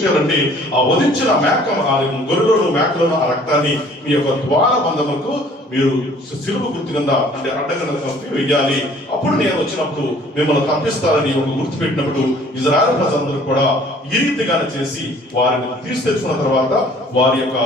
చేయాలంటే ఆ వధించిన మేక గొర్రెలను మేకలను ఆ రక్తాన్ని మీ యొక్క ద్వార బంధములకు మీరు సిలువ గుర్తు కింద అంటే అడ్డగంగా వెయ్యాలి. అప్పుడు నేను వచ్చినప్పుడు మిమ్మల్ని తప్పిస్తారని ఒక గుర్తు పెట్టినప్పుడు ఇజ్రాయెల్ ప్రజలందరూ కూడా ఈ రీతిగానే చేసి వారిని తీసుకొచ్చుకున్న తర్వాత వారి యొక్క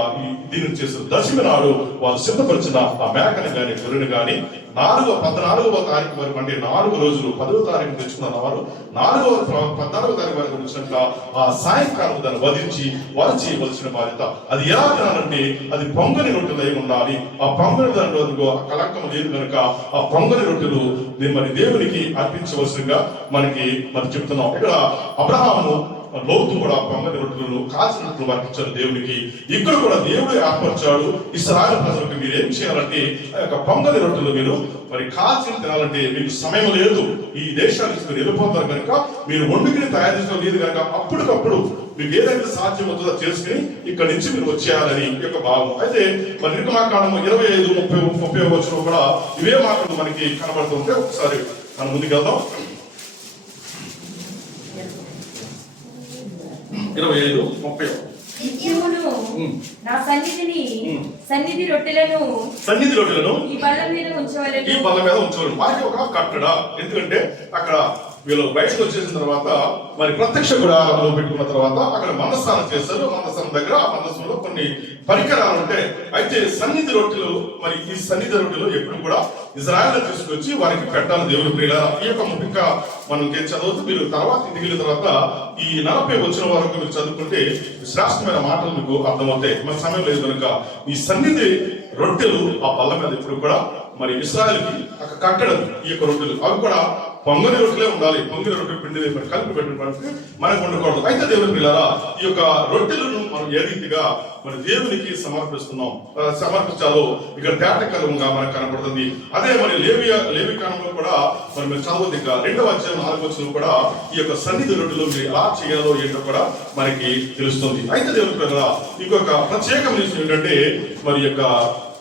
దీన్ని చేసిన దశమి నాడు వారు సిద్ధపరిచిన ఆ మేకని కానీ గొర్రెని కానీ 14వ తారీఖు వరకు అంటే 4 రోజులు 10వ తారీఖు తెచ్చుకున్న వారు 14వ తారీఖు వరకు వచ్చినట్ల ఆ సాయంకాలం దాన్ని వధించి వారు చేయవలసిన బాధ్యత. అది ఎలా తినాలంటే అది పొంగని రొట్టెలు అయి ఉండాలి. ఆ పొంగని దాంట్లో కలంకం లేదు కనుక ఆ పొంగని రొట్టెలు మరి దేవునికి అర్పించవలసిందిగా మనకి చెప్తున్నాం. ఇక్కడ అబ్రహాము లోతు కూడా పొంగని రొట్టెలను కాల్చిన రొట్టెలు వారికిచ్చారు దేవునికి. ఇక్కడ కూడా దేవుడు ఏర్పరిచాడు ఇశ్రాయేలు ప్రజలకు మీరు ఏం చేయాలంటే ఆ యొక్క పొంగని రొట్టెలు మీరు మరి కాల్చి తినాలంటే మీకు సమయం లేదు, ఈ దేశానికి మీరు వెళ్ళిపోతారు కనుక మీరు వండుకుని తయారు చేసుకోవడం లేదు కనుక అప్పటికప్పుడు మీకు ఏదైతే సాధ్యం అవుతుందో చేసుకుని ఇక్కడి నుంచి మీరు వచ్చేయాలని ఈ యొక్క భావం. అయితే మరి నిర్గమాకాండము 25-30 వచ్చిన కూడా ఇవే మాటలు మనకి కనబడుతుంటే ఒకసారి మనం ముందుకెళ్దాం. 25-30 నా సన్నిధి రొట్టెలను ఈ బల్ల మీద ఉంచవలెను. వారికి ఒక కట్టడ. ఎందుకంటే అక్కడ వీళ్ళు బయటకు వచ్చేసిన తర్వాత మరి ప్రత్యక్ష గుడారంలో పెట్టుకున్న తర్వాత అక్కడ మందస్థానం చేస్తారు. మందస్థానం దగ్గర ఆ మందస్థంలో కొన్ని పరికరాలు ఉంటాయి. అయితే సన్నిధి రొట్టెలు మరి ఈ సన్నిధి రొట్టెలు ఎప్పుడు కూడా ఇజ్రాయెల్ తీసుకొచ్చి వారికి పెట్టాలి దేవుడు ప్రియులారా. ఈ యొక్క ఇంకా మనం చదువుతూ మీరు తర్వాత ఇంటికి వెళ్ళిన తర్వాత ఈ 40 వచ్చిన వరకు మీరు చదువుకుంటే శ్రేష్టమైన మాటలు మీకు అర్థమవుతాయి. మన సమయం లేదు కనుక ఈ సన్నిధి రొట్టెలు ఆ బల్ల మీద ఇప్పుడు కూడా మరి ఇశ్రాయేలుకి అక్కడ కట్టడం ఈ యొక్క రొట్టెలు అవి కూడా పొంగని రొట్టెలే ఉండాలి. పొంగని రొట్టె పిండి కలిపి పెట్టినటువంటి మనకు ఉండకూడదు. అయితే దేవుని పిల్లరా ఈ యొక్క రొట్టెలను మనం ఏ రీతిగా మన దేవునికి సమర్పించాలో ఇక్కడ తేటకలంగా మనకు కనపడుతుంది. అదే మరి లేవి కాలంలో కూడా మరి మీరు చదవద్దు. ఇక 2వ అధ్యాయం 4వ వచనం కూడా ఈ యొక్క సన్నిధి రొట్టెలు మీరు ఎలా చేయాలో ఏంటో కూడా మనకి తెలుస్తుంది. అయితే దేవుని పిల్లరా ఇంకొక ప్రత్యేకమైన విషయం ఏంటంటే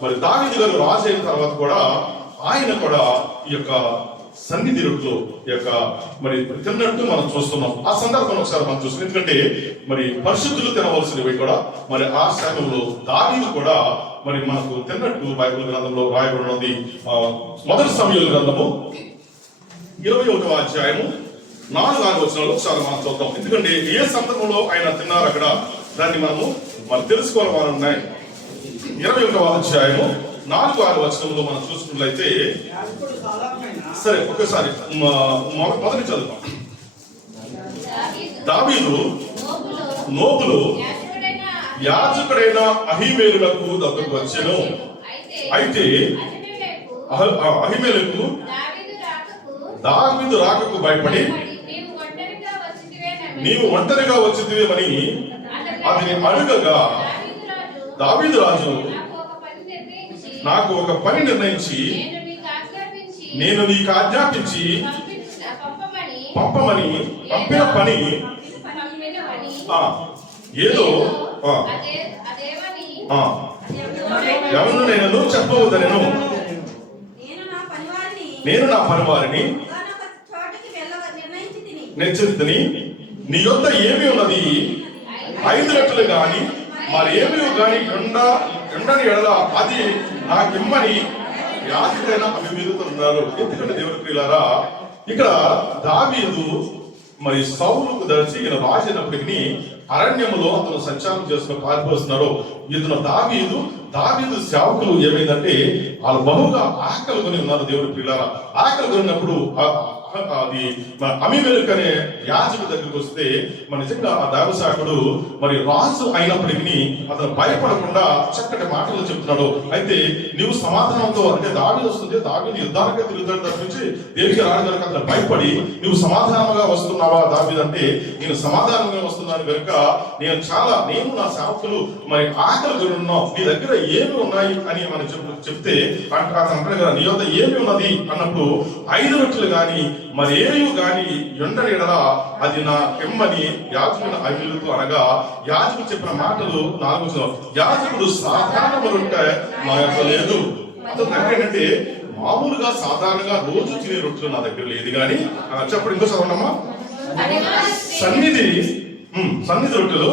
మరి దావీదు గారు రాజు అయిన తర్వాత కూడా ఆయన కూడా ఈ యొక్క సన్నిధి రొట్టెలు యొక్క మరి తిన్నట్టు మనం చూస్తున్నాం. ఆ సందర్భంలో ఒకసారి మనం చూస్తున్నాం. ఎందుకంటే మరి పరిశుద్ధులు తినవలసినవి కూడా మరి ఆ సమయంలో దావీదు కూడా మరి మనకు తిన్నట్టు బైబిల్ గ్రంథంలో రాయబడి ఉన్నది. మొదటి సమూయేలు గ్రంథము 21వ అధ్యాయము 4-6 వచనాలు ఒకసారి మనం చూద్దాం. ఎందుకంటే ఏ సందర్భంలో ఆయన తిన్నారు అక్కడ దాన్ని మనము మరి తెలుసుకోవాలని ఉన్నాయి. 21వ అధ్యాయము 4-6 వచనంలో మనం చూసుకున్నట్లయితే సరే ఒకసారి మొదటి చదువుతాం. దావీదు నోబులు యాజకుడైన అహీమేలుకు దగ్గరకు వచ్చెను. అయితే అహీమేలుకు దావీదు రాకకు భయపడి నీవు ఒంటరిగా వచ్చితివేమని అది అడుగగా దావీదు రాజు నాకు ఒక పని నిర్ణయించి నేను నీకు ఆజ్ఞాపించి పంపిన పని ఏదో ఎవరు నేను చెప్పవద్దనెను. నేను నా పనివారిని నెచ్చరితిని నీ యొద్ద ఏమి ఉన్నది 5 రెట్లు గాని మరి ఏమి గాని ఎండని ఎడల అది నాకిమ్మని యాజకుడైన అభిమేలుతున్నారు. ఎందుకంటే దేవుని ప్రియులారా ఇక్కడ దావీదు మరి సౌలుకు దర్శి ఈయన రాజైనప్పటికీ అరణ్యములో అతను సంచారం చేసుకుని పారిపోతున్నారు. ఇతను దావీదు సేవకులు ఏమైందంటే వాళ్ళు బహుగా ఆకలి కొని ఉన్నారు. దేవుని ప్రియులారా ఆకలి కొన్నప్పుడు అది అమీమెలెకు అనే యాజకుడి దగ్గరికి వస్తే మన నిజంగా ఆ దైవసేవకుడు మరి రాజు అయినప్పటికీ అతను భయపడకుండా చక్కటి మాటలు చెప్తున్నాడు. అయితే నీవు సమాధానంతో అంటే దావీదు వస్తుంది, దావీదు యుద్ధానికే తిరుగుతాడు తప్పించి దేనికి రాడు కనుక అతను భయపడి నువ్వు సమాధానంగా వస్తున్నావా దావీదు అంటే నేను సమాధానంగా వస్తున్నాను కనుక నేను నా సేవకులు మరి ఆకలి ఉన్నాం, నీ దగ్గర ఏమి ఉన్నాయి అని మనం చెప్తే అతను అంటాడు కదా నీ వద్ద ఏమి ఉన్నది అన్నప్పుడు 5 రొట్టెలు గాని మరి ఏమి గాని ఎండని ఎడలా అది నా ఎమ్మని యాజకుడు అభిలుతూ అనగా యాజకుడు చెప్పిన మాటలు 4 యాజకుడు సాధారణ రొట్టె నా యొక్క లేదు. అతను ఏంటంటే మామూలుగా సాధారణంగా రోజు తినే రొట్టెలు నా దగ్గర లేదు కానీ చెప్పండి ఇంకో చదవనమ్మా. సన్నిధి సన్నిధి రొట్టెలు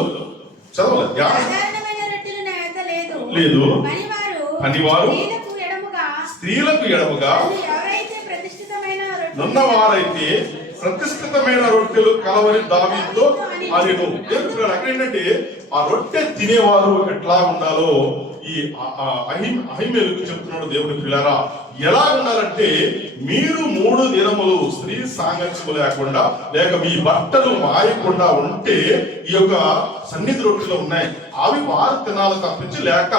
చదవలేదు. సాధారణమైన రొట్టెలు నేత లేదు. లేదు. పనివారు స్త్రీలకు ఎడముగా ఎవరైతే ప్రతిష్ఠితమైన నున్నవారైతే ప్రతిష్ఠితమైన రొట్టెలు కలవని దావీదుతో అనెను. అక్కడ ఏంటంటే ఆ రొట్టె తినేవారు ఎట్లా ఉండాలో ఈ అహిమేలుకు చెప్తున్నాడు దేవుడి పిల్లరా. ఎలా ఉండాలంటే మీరు 3 దినములు స్త్రీ సాంగత్యము లేకుండా లేక మీ బట్టలు మాయకుండా ఉంటే ఈ యొక్క సన్నిధి రొట్టెలు ఉన్నాయి, అవి వారు తినాలి తప్పించి లేక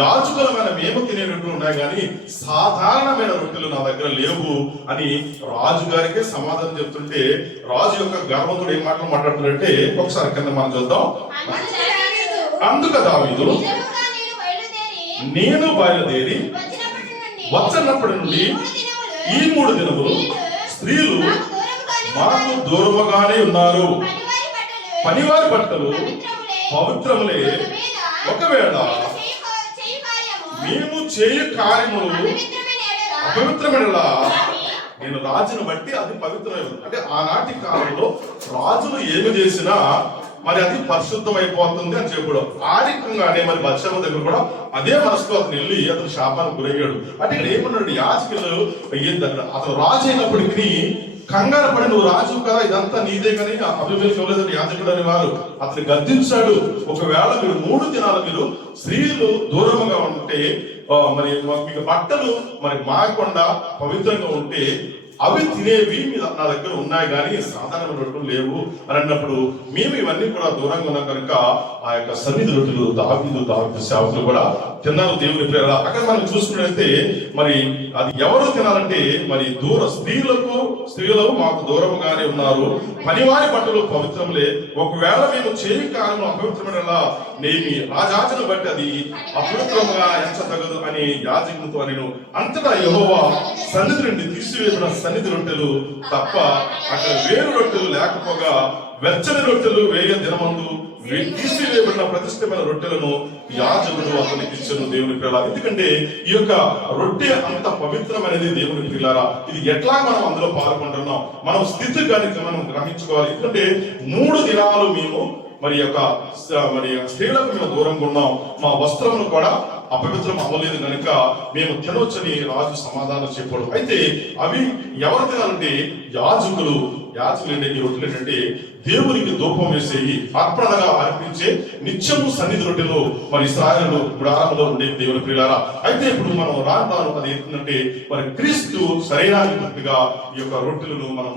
యాజకులమైన మేము తినే రొట్టెలు ఉన్నాయి కానీ సాధారణమైన రొట్టెలు నా దగ్గర లేవు అని రాజు గారికి సమాధానం చెప్తుంటే రాజు యొక్క గర్వంతుడు ఏం మాటలు మాట్లాడుతున్నాడంటే ఒకసారి కింద మనం చూద్దాం. అందుకు దావీదు నేను బయలుదేరి వచ్చినప్పటి నుండి ఈ 3 దినములు స్త్రీలు మాకు దూరముగానే ఉన్నారు. పనివారి బట్టలు పవిత్రములే, ఒకవేళ మేము చేయు కార్యములు అపవిత్రమైన నేను రాజును బట్టి అది పవిత్రమైన. అంటే ఆనాటి కాలంలో రాజులు ఏమి చేసినా మరి అది పరిశుద్ధం అయిపోతుంది అని చెప్పడం. ఆధికంగానే మరి బత్షెబ దగ్గర కూడా అదే మనసులో అతను వెళ్ళి అతను శాపానికి గురయ్యాడు. అంటే ఇక్కడ ఏమన్నాడు యాజకులు అతను రాజు అయినప్పటికీ కంగారు పడి నువ్వు రాజు కదా ఇదంతా నీదే కానీ అభిమేలు ఇవ్వలేదని యాజకుడు అని వారు అతను గద్దించాడు. ఒకవేళ మీరు 3 దినాలు మీరు స్త్రీలు దూరంగా ఉంటే మరి మీకు బట్టలు మరి మాయకుండా పవిత్రంగా ఉంటే అవి తినేవి నా దగ్గర ఉన్నాయి కానీ సాధారణ రొట్టెలు లేవు అని అన్నప్పుడు మేము ఇవన్నీ కూడా దూరంగా ఉన్నాం కనుక ఆ యొక్క సన్నిధి రొట్టెలు దావీదు సేవకులు కూడా తిన్నారు దేవుని ప్రేర. అక్కడ మనం చూసుకున్నట్లయితే మరి అది ఎవరు తినాలంటే మరి స్త్రీలు మాకు దూరంగానే ఉన్నారు. పనివారి బట్టలు పవిత్రములే, ఒకవేళ మేము చేయి కార్యము అపవిత్రమైన నేమి రాజాజను బట్టి అది అపవిత్రముగా ఎంచతగదు అని యాజకునితో అనెను. అంతటా యెహోవా సన్నిధి నుండి తీసివేసిన సన్నిధి రొట్టెలు తప్ప అక్కడ వేరు రొట్టెలు లేకపోగా వెచ్చని రొట్టెలు వేయ దినమందు తీసివేయబడిన ప్రతిష్టమైన రొట్టెలను యాజకుడు అతనికి ఇచ్చను దేవుని పిల్లల. ఎందుకంటే ఈ యొక్క రొట్టె అంత పవిత్రమైనది దేవుని పిల్లరా. ఇది ఎట్లా మనం అందులో పాల్గొంటున్నాం మనం స్థితి కానీ మనం గ్రహించుకోవాలి. ఎందుకంటే 3 దినాలు మేము మరి యొక్క స్త్రీలకు మేము దూరంగా ఉన్నాం, మా వస్త్రములు కూడా అపవిత్రం అవ్వలేదు కనుక మేము తినవచ్చని రాజు సమాధానం చెప్పాడు. అయితే అవి ఎవరు తినాలంటే యాజకులు ఏంటంటే ఈ రొట్టెలు ఏంటంటే దేవునికి ధూపం వేసేవి అర్పణగా అర్పించే నిత్యము సన్నిధి రొట్టెలు మరి ఇశ్రాయేలు గుడారంలో ఉండే దేవుని ప్రియులారా. అయితే ఇప్పుడు మనం రాను అది ఏంటంటే మరి క్రీస్తు శరీరానికి ఈ యొక్క రొట్టెలను మనం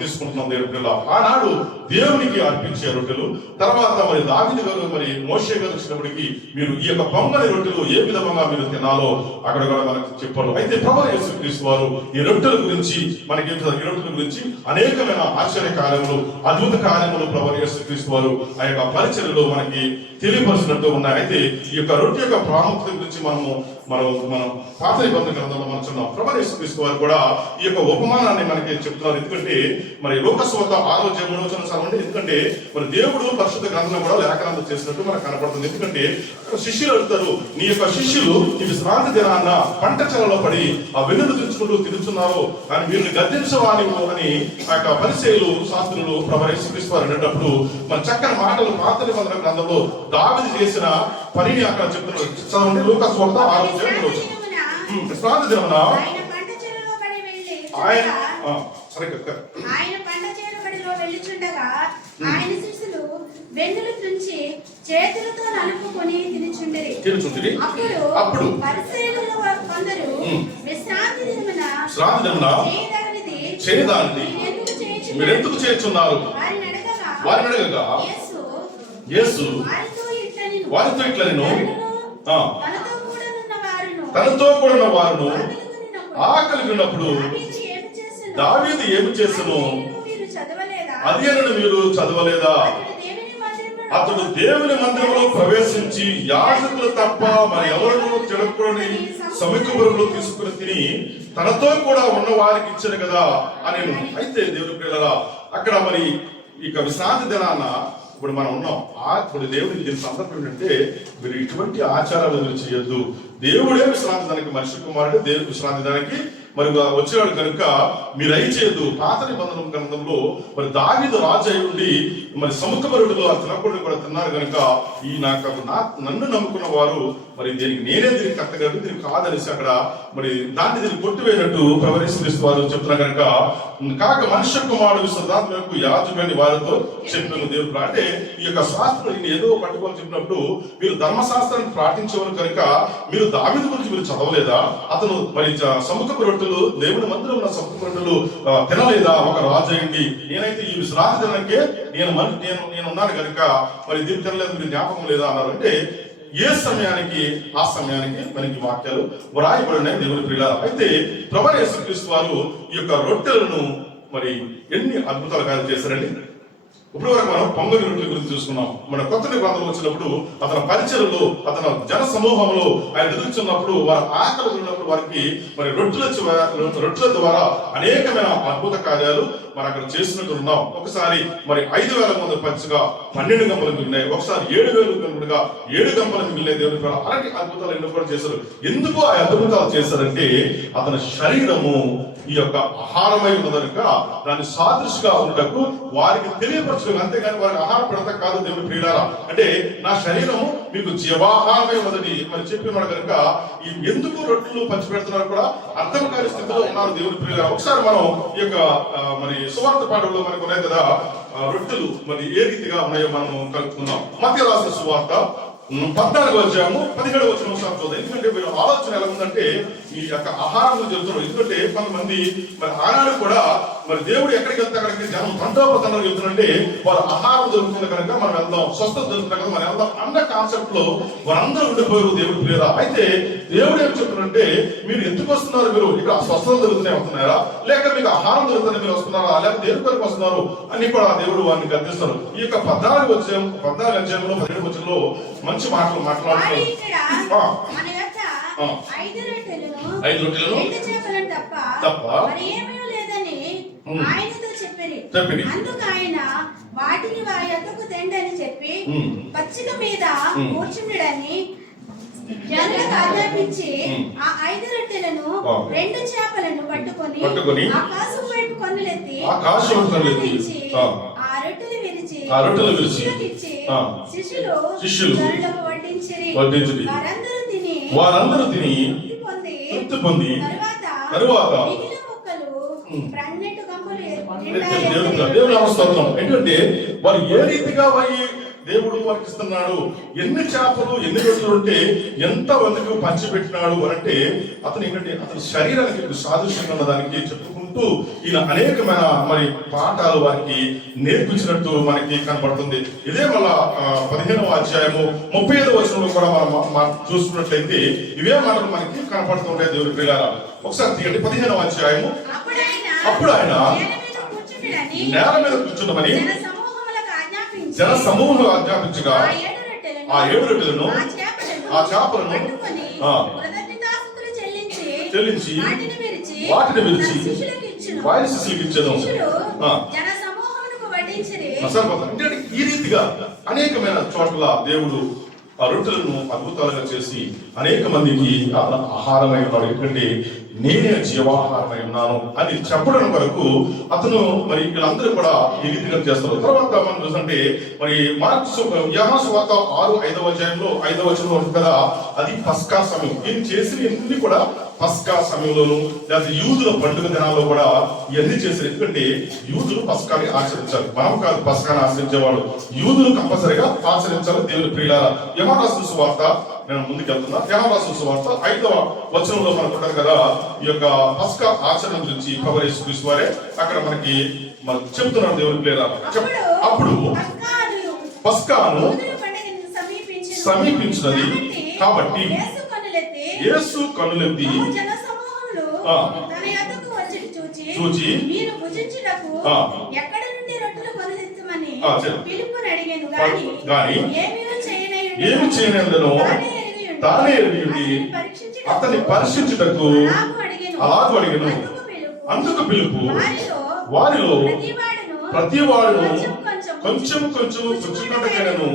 తీసుకుంటున్నాం దేవుని పిల్లల. ఆనాడు దేవునికి అర్పించే రొట్టెలు, తర్వాత మరి దావీదు గారు మరి మోషే గారు వచ్చినప్పటికీ మీరు ఈ యొక్క పొంగని రొట్టెలు ఏ విధంగా మీరు తినాలో అక్కడ కూడా మనకు చెప్పారు. అయితే ప్రభువు యేసుక్రీస్తు వారు ఈ రొట్టెల గురించి మనకి ఈ రొట్టెల గురించి అనేకమైన ఆశ్చర్య కార్యములు అద్భుత కార్యములు ప్రభువు యేసుక్రీస్తు వారు ఆ యొక్క పరిచర్యలో మనకి తెలియపరిచినట్టు ఉన్నాయి. అయితే ఈ యొక్క రొట్టె యొక్క ప్రాముఖ్యత గురించి మనం పాత నిబంధన గ్రంథంలో మనం చూద్దాం. ప్రభువు యేసుక్రీస్తు వారు కూడా ఈ యొక్క ఉపమానాన్ని మనకి చెప్తున్నారు. ఎందుకంటే మరి లోకస్వార్త 6:3 ఎందుకంటే మరి దేవుడు పరిశుద్ధ గ్రంథం కూడా లేఖనాలు చేసినట్టు మనకు కనపడుతుంది. ఎందుకంటే శిష్యులు అడుగుతారు, నీ యొక్క శిష్యులు ఈ విశ్రాంతి దినాన్న పంట చెలలో పడి ఆ వెన్నులు తెచ్చుకుంటూ తిరుగుతున్నారు అని వీరిని గద్దించవానివు అని ఆ యొక్క పరిచయులు శాస్త్రులు ప్రభువు యేసుక్రీస్తు వారు అనేటప్పుడు మన చక్కని మాటలు పాత నిబంధన గ్రంథంలో దావీదు చేసిన పనిని అక్కడ చెప్తున్నారు. చదవండి లోకస్వార్త 6:3 విశ్రాంతి దినమున ఆయన పంట చేనుబడిలో వెళ్ళుచుండగా ఆయన శిష్యులు వెన్నులు తుంచి చేతులతో నలుపుకొని తినుచుండిరి. అప్పుడు పరిసయ్యులలో కొందరు విశ్రాంతి దినమున చేయదగినది మీరెందుకు చేస్తున్నారు వారిని అడగగా యేసు వారితో ఇట్లా నేను తనతో కూడిన వారును ఆకలి ఉన్నప్పుడు దావీదు ఏమి చేసను అది అని మీరు చదవలేదా? అతడు దేవుని మందిరంలో ప్రవేశించి యాజకులు తప్ప మరి ఎవరు తినకూడని సముఖపురంలో తీసుకుని తిని తనతో కూడా ఉన్న వారికి ఇచ్చారు కదా అని. అయితే దేవుని పిల్లరా అక్కడ మరి ఇక విశ్రాంతి దినాన ఇప్పుడు మనం ఉన్నాం. ఇప్పుడు దేవుడికి దీని సందర్భం ఏంటంటే మీరు ఇటువంటి ఆచారాలు మీరు చేయొద్దు. దేవుడే విశ్రాంతి దానికి మనిషి కుమారుడు దేవుడు విశ్రాంతి దానికి మరి వచ్చేవాడు కనుక మీరు అయిచేదు పాత నిబంధన గ్రంథంలో మరి దావీదు రాజు అయి ఉండి మరి సముఖపరుడులు ఆ తినకుండా కూడా తిన్నారు కనుక ఈ నన్ను నమ్ముకున్న వారు మరి దీనికి నేనే దీనికి కట్టగలను దీనికి కాదనేసి అక్కడ మరి దాన్ని దీన్ని కొట్టివేయనట్టు ప్రవరిస్తూ వారు చెప్తున్నారు కనుక కాక మనుష్య కుమారుడు విశ్రాంతులకు యాజకుని వారితో చెప్పిన దేవుడు అంటే ఈ యొక్క శాస్త్రం ఏదో పట్టుకొని చెప్పినప్పుడు మీరు ధర్మశాస్త్రాన్ని పాటించేవారు కనుక మీరు దావీదు గురించి మీరు చదవలేదా? అతను మరి సముఖపు రొట్టెలు దేవుని మందిరం ఉన్న సముఖపు రొట్టెలు తినలేదా? ఒక రాజు అయింది నేనైతే ఈ విశ్రాంతి దినానికే నేను ఉన్నాను కనుక మరి దీన్ని తినలేదు మీరు జ్ఞాపకం లేదా అన్నారు. అంటే ఏ సమయానికి ఆ సమయానికి మనకి వాక్యాలు వ్రాయబడినాయి దేవుని ప్రియులారా. అయితే ప్రభువైన యేసుక్రీస్తు వారు ఈ యొక్క రొట్టెలను మరి ఎన్ని అద్భుతాలు కార్యాలు చేశారండి. ఇప్పుడు వరకు మనం పొంగలి రొట్టెల గురించి చూసుకున్నాం. మన కొత్త నిబంధనలు వచ్చినప్పుడు అతని పరిచయలో అతని జన సమూహంలో ఆయన ఎదుర్కొన్నప్పుడు వారి ఆకలి ఉన్నప్పుడు వారికి మరి రొట్టెల ద్వారా అనేకమైన అద్భుత కార్యాలు మరి అక్కడ చేసినట్టు ఉన్నాం. ఒకసారి మరి 5,000 మంది పంచగా 12 గంపలు మిగిలినాయి. ఒకసారి 7,000 గంపలుగా 7 గంపలు మిగిలినాయి. దేవుని ద్వారా అలాంటి అద్భుతాలు ఎన్నో కూడా చేశారు. ఎందుకు ఆ అద్భుతాలు చేశారంటే అతని శరీరము ఈ యొక్క ఆహారమై ఉన్నదనుక దాన్ని సాదృశగా ఉండటకు వారికి తెలియపరచడం, అంతేగాని వారికి ఆహారం పెడతా కాదు దేవుని ప్రియులారా. అంటే నా శరీరము మీకు జీవాహారమై ఉన్నదని మరి చెప్పినాడు కనుక ఈ ఎందుకు రొట్టెలు పంచి పెడుతున్నారు కూడా అర్థం కాని స్థితిలో ఉన్నారు దేవుని ప్రియులారా. ఒకసారి మనం ఈ యొక్క మరి సువార్త పాఠంలో మనకు ఉన్నాయి కదా రొట్టెలు మరి ఏ రీతిగా ఉన్నాయో మనం కలుపుకుందాం. మత్తయి రాసిన సువార్త 14వ అధ్యాయము 17వ వచనం చదువుతుంది. ఎందుకంటే మీరు ఆలోచన ఎలా ఉందంటే ఈ యొక్క ఆహారం చెబుతున్నారు. ఎందుకంటే కొంతమంది మరి ఆనాడు కూడా మరి దేవుడు ఎక్కడికి వెళ్తే అక్కడికి జనం తండోపతండాలు వెళ్తున్నారంటే వారు ఆహారం దొరుకుతుంది కనుక మనం వెళ్దాం, స్వస్థత దొరుకుతుంది కదా మనం వెళ్దాం అన్న కాన్సెప్ట్ లో వారందరూ ఉండిపోయారు దేవుడు ప్రియరా. అయితే దేవుడు ఏం చెప్తున్నారంటే మీరు ఎందుకు వస్తున్నారు? మీరు ఇక్కడ స్వస్థత దొరుకుతూనే వస్తున్నారా, లేక మీకు ఆహారం దొరుకుతుందని మీరు వస్తున్నారా, లేక దేవుడి కొరకు వస్తున్నారు అని కూడా దేవుడు వారిని గర్దిస్తారు. ఈ యొక్క 14వ అధ్యాయంలో 17వ వచనంలో మంచి మాటలు మాట్లాడుతున్నారు. 5 రొట్టెలను 2 చేపలను తప్ప మరి ఏమీ లేదని ఆయనతో చెప్పిరి. అందుకు ఆయన వాటిని వారి యొద్దకు తెండని చెప్పి పచ్చిక మీద కూర్చుండని జనులకు ఆజ్ఞాపించి ఆ 5 రొట్టెలను 2 చేపలను పట్టుకొని ఆకాశం వైపు కన్నులెత్తి ఆ రొట్టెలు విరిచి శిష్యులు జనులకు వడ్డించిరి. వారందరూ తిని తృప్తి పొంది తరువాత మిగిలిన ముక్కలు 12 గంపలు దేవుని స్తోత్రం. ఏంటంటే వారు ఏ రీతిగా వారి దేవుడు వారికి ఇస్తున్నాడు, ఎన్ని చేపలు ఎన్ని రొట్టెలు ఉంటే ఎంత మందికి పంచిపెట్టినాడు అంటే అతను ఏంటంటే అతని శరీరానికి సాదృశ్యంగా ఉన్నదానికి చెప్పుకుంటూ ఈయన అనేకమైన మరి పాఠాలు వారికి నేర్పించినట్టు మనకి కనబడుతుంది. ఇదే మళ్ళా 15వ అధ్యాయము 35వ వచనంలో కూడా మనం చూసుకున్నట్లయితే ఇవే మాటలు మనకి కనపడుతుంటాయి దేవుని ప్రియులారా. ఒకసారి తీయండి 15వ అధ్యాయము. అప్పుడు ఆయన నేల మీద కూర్చుండమని జన సమూహం ఆజ్ఞాపించగా ఆ 7 రొట్టెలను ఆ చేపలను చెల్లించి వాటిని విరిచి వారి శిష్యులకు ఇచ్చెను. ఈ రీతిగా అనేకమైన చోట్ల దేవుడు ఆ రొట్టెలను అద్భుతాలుగా చేసి అనేక మందికి ఆహారమై ఉన్నాడు. ఎందుకంటే నేనే జీవాహారమై ఉన్నాను అని చెప్పడం వరకు అతను మరి వీళ్ళందరూ కూడా ఈ రీతిగా చేస్తారు. తర్వాత మనం చూసంటే మరి యోహాను సువార్త 6:5వ అధ్యాయంలో 5వ వచనంలో ఉంటుంది కదా, అది పస్కా సమయం. ఈయన చేసిన ఇవన్నీ కూడా పస్కా సమయంలోను లేదా యూదుల పండుగ దినాల్లో కూడా ఇవన్నీ చేశారు. ఎందుకంటే యూదులు పస్కాని ఆచరించాలి, మనం కాదు పస్కాని ఆచరించేవాడు. యూదులు కంపల్సరిగా ఆచరించాలి దేవుని ప్రియులారా. యోహాను రాసిన సువార్త నేను ముందుకు వెళ్తున్నా. యోహాను రాసిన సువార్త 5వ వచనంలో మనకు ఉంటుంది కదా ఈ యొక్క పస్కా ఆచరణ గురించి ప్రభువు యేసుక్రీస్తు వారే అక్కడ మనకి చెప్తున్నారు దేవుని ప్రియులారా. అప్పుడు పస్కాను సమీపించినది కాబట్టి యేసు కన్నులెత్తి చూచి ఎక్కడ నుండి రొట్టెలు కొనుదెత్తమని పిలుపుని అడిగాను గాని ఏమి చేయలేదను తానే ఎరిగి అతన్ని పరీక్షించుటకు అలాగూ అడిగను. అందుకు పిలుపు వారిలో ప్రతి వాడును కొంచెం కొంచెం పుచ్చుకున్నట్టుగాను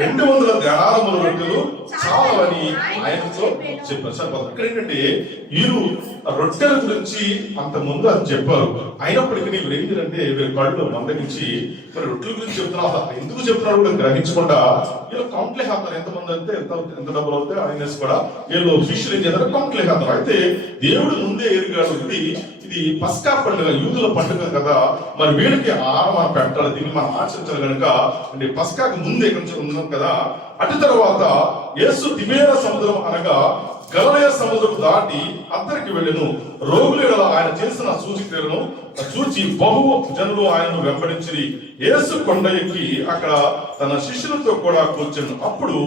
200 దేనారముల రొట్టెలు చాలవని ఆయనతో చెప్పారు. సరిపోతుంది. ఇక్కడ ఏంటంటే వీరు రొట్టెల గురించి అంత ముందు అది చెప్పారు. అయినప్పటికీ వీరు ఏంటంటే వీరి కళ్ళు మందగించి మరి రొట్టెల గురించి చెప్తున్నారు, ఎందుకు చెప్తున్నారు కూడా గ్రహించకుండా వీళ్ళు కౌంట్లే హాతారు. ఎంతమంది అంటే ఎంత డబ్బులు అవుతే ఆయన కూడా వీళ్ళు శిష్యులు ఏం చేస్తారు, కౌంట్లే హాతారు. అయితే దేవుడు ముందే ఎరిగాడు, ఇది పస్కా పండుగ, యూదుల పండుగ కదా, మరి వీళ్ళకి ఆహారం మనం పెట్టాలి, దీన్ని మనం ఆచరించాలి కనుక అంటే పస్కాకు ముందే కొంచెం ఉన్నాం కదా. అటు తర్వాత యేసు తిబేర సముద్రం అనగా గలిలయ సముద్రం దాటి అద్దరికి వెళ్ళెను. రోగుల ఎడల ఆయన చేసిన సూచక్రియలను చూచి బహు జనులు ఆయనను వెంబడించి యేసు కొండ ఎక్కి అక్కడ తన శిష్యులతో కూడా కూర్చును. అప్పుడు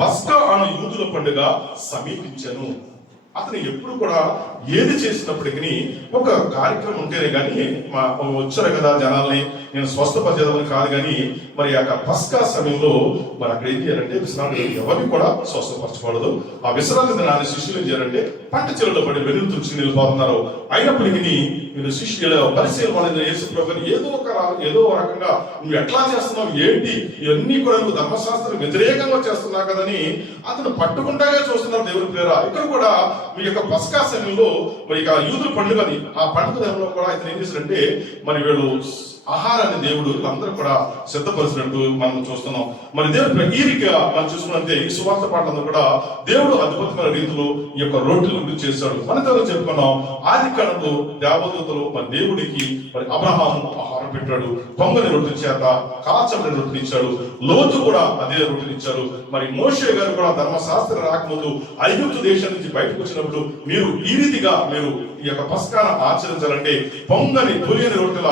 పస్కా అను యూదుల పండుగ సమీపించెను. అతను ఎప్పుడు కూడా ఏది చేసినప్పటికీ ఒక కార్యక్రమం ఉంటేనే కానీ వచ్చారు కదా జనాల్ని నేను స్వస్థపరిచేదని కాదు, కానీ మరి ఆ పస్కా సమయంలో మరి అక్కడ ఏం చేయాలంటే విశ్రాంతి ఎవరిని కూడా స్వస్థపరచకూడదు. ఆ విశ్రాంతి దినాన్ని శిష్యులు ఏం చేయాలంటే పంట చెరువులో పడి వెలుగు తుడిచి నిలిపోతున్నారు. అయినప్పటికీ మీరు శిష్యుల పరిశీలన వాళ్ళని యేసు ప్రభువుని ఏదో రకంగా నువ్వు ఎట్లా చేస్తున్నావు, ఏంటి ఇవన్నీ కూడా నువ్వు ధర్మశాస్త్రం వ్యతిరేకంగా చేస్తున్నావు కదని అతను పట్టుకుంటాగా చూస్తున్నారు. దేవుని ప్రేర ఇక్కడ కూడా మీ యొక్క పస్కా సమయంలో మరి ఇక యూదుల పండుగని ఆ పండుగ సమయంలో కూడా ఇతను ఏం చేశారంటే మరి వీళ్ళు ఆహారాన్ని దేవుడు అందరూ కూడా సిద్ధపరిచినట్టు మనం చూస్తున్నాం. మరి దేవుడు ఈ రీతిగా మనం చూసుకున్నట్టే ఈ సువార్త పాటలందరూ కూడా దేవుడు అద్భుతమైన రీతిలో ఈ యొక్క రొట్టెల గురించి చేశాడు. మన దగ్గర చెప్పుకున్నాం ఆది కాలంలో దేవదూతలు మరి దేవుడికి మరి అబ్రహాము ఆహారం పెట్టాడు, పొంగని రొట్టెల చేత కాల్చబడిన రొట్టెలు ఇచ్చాడు. లోతు కూడా అదే రొట్టెలు ఇచ్చారు. మరి మోషే గారు కూడా ధర్మశాస్త్రం రాకముందు ఐగుప్తు దేశం నుంచి బయటకు వచ్చినప్పుడు మీరు ఈ రీతిగా మీరు ఈ యొక్క పస్కాను ఆచరించాలంటే పొంగని తొలియని రొట్టెల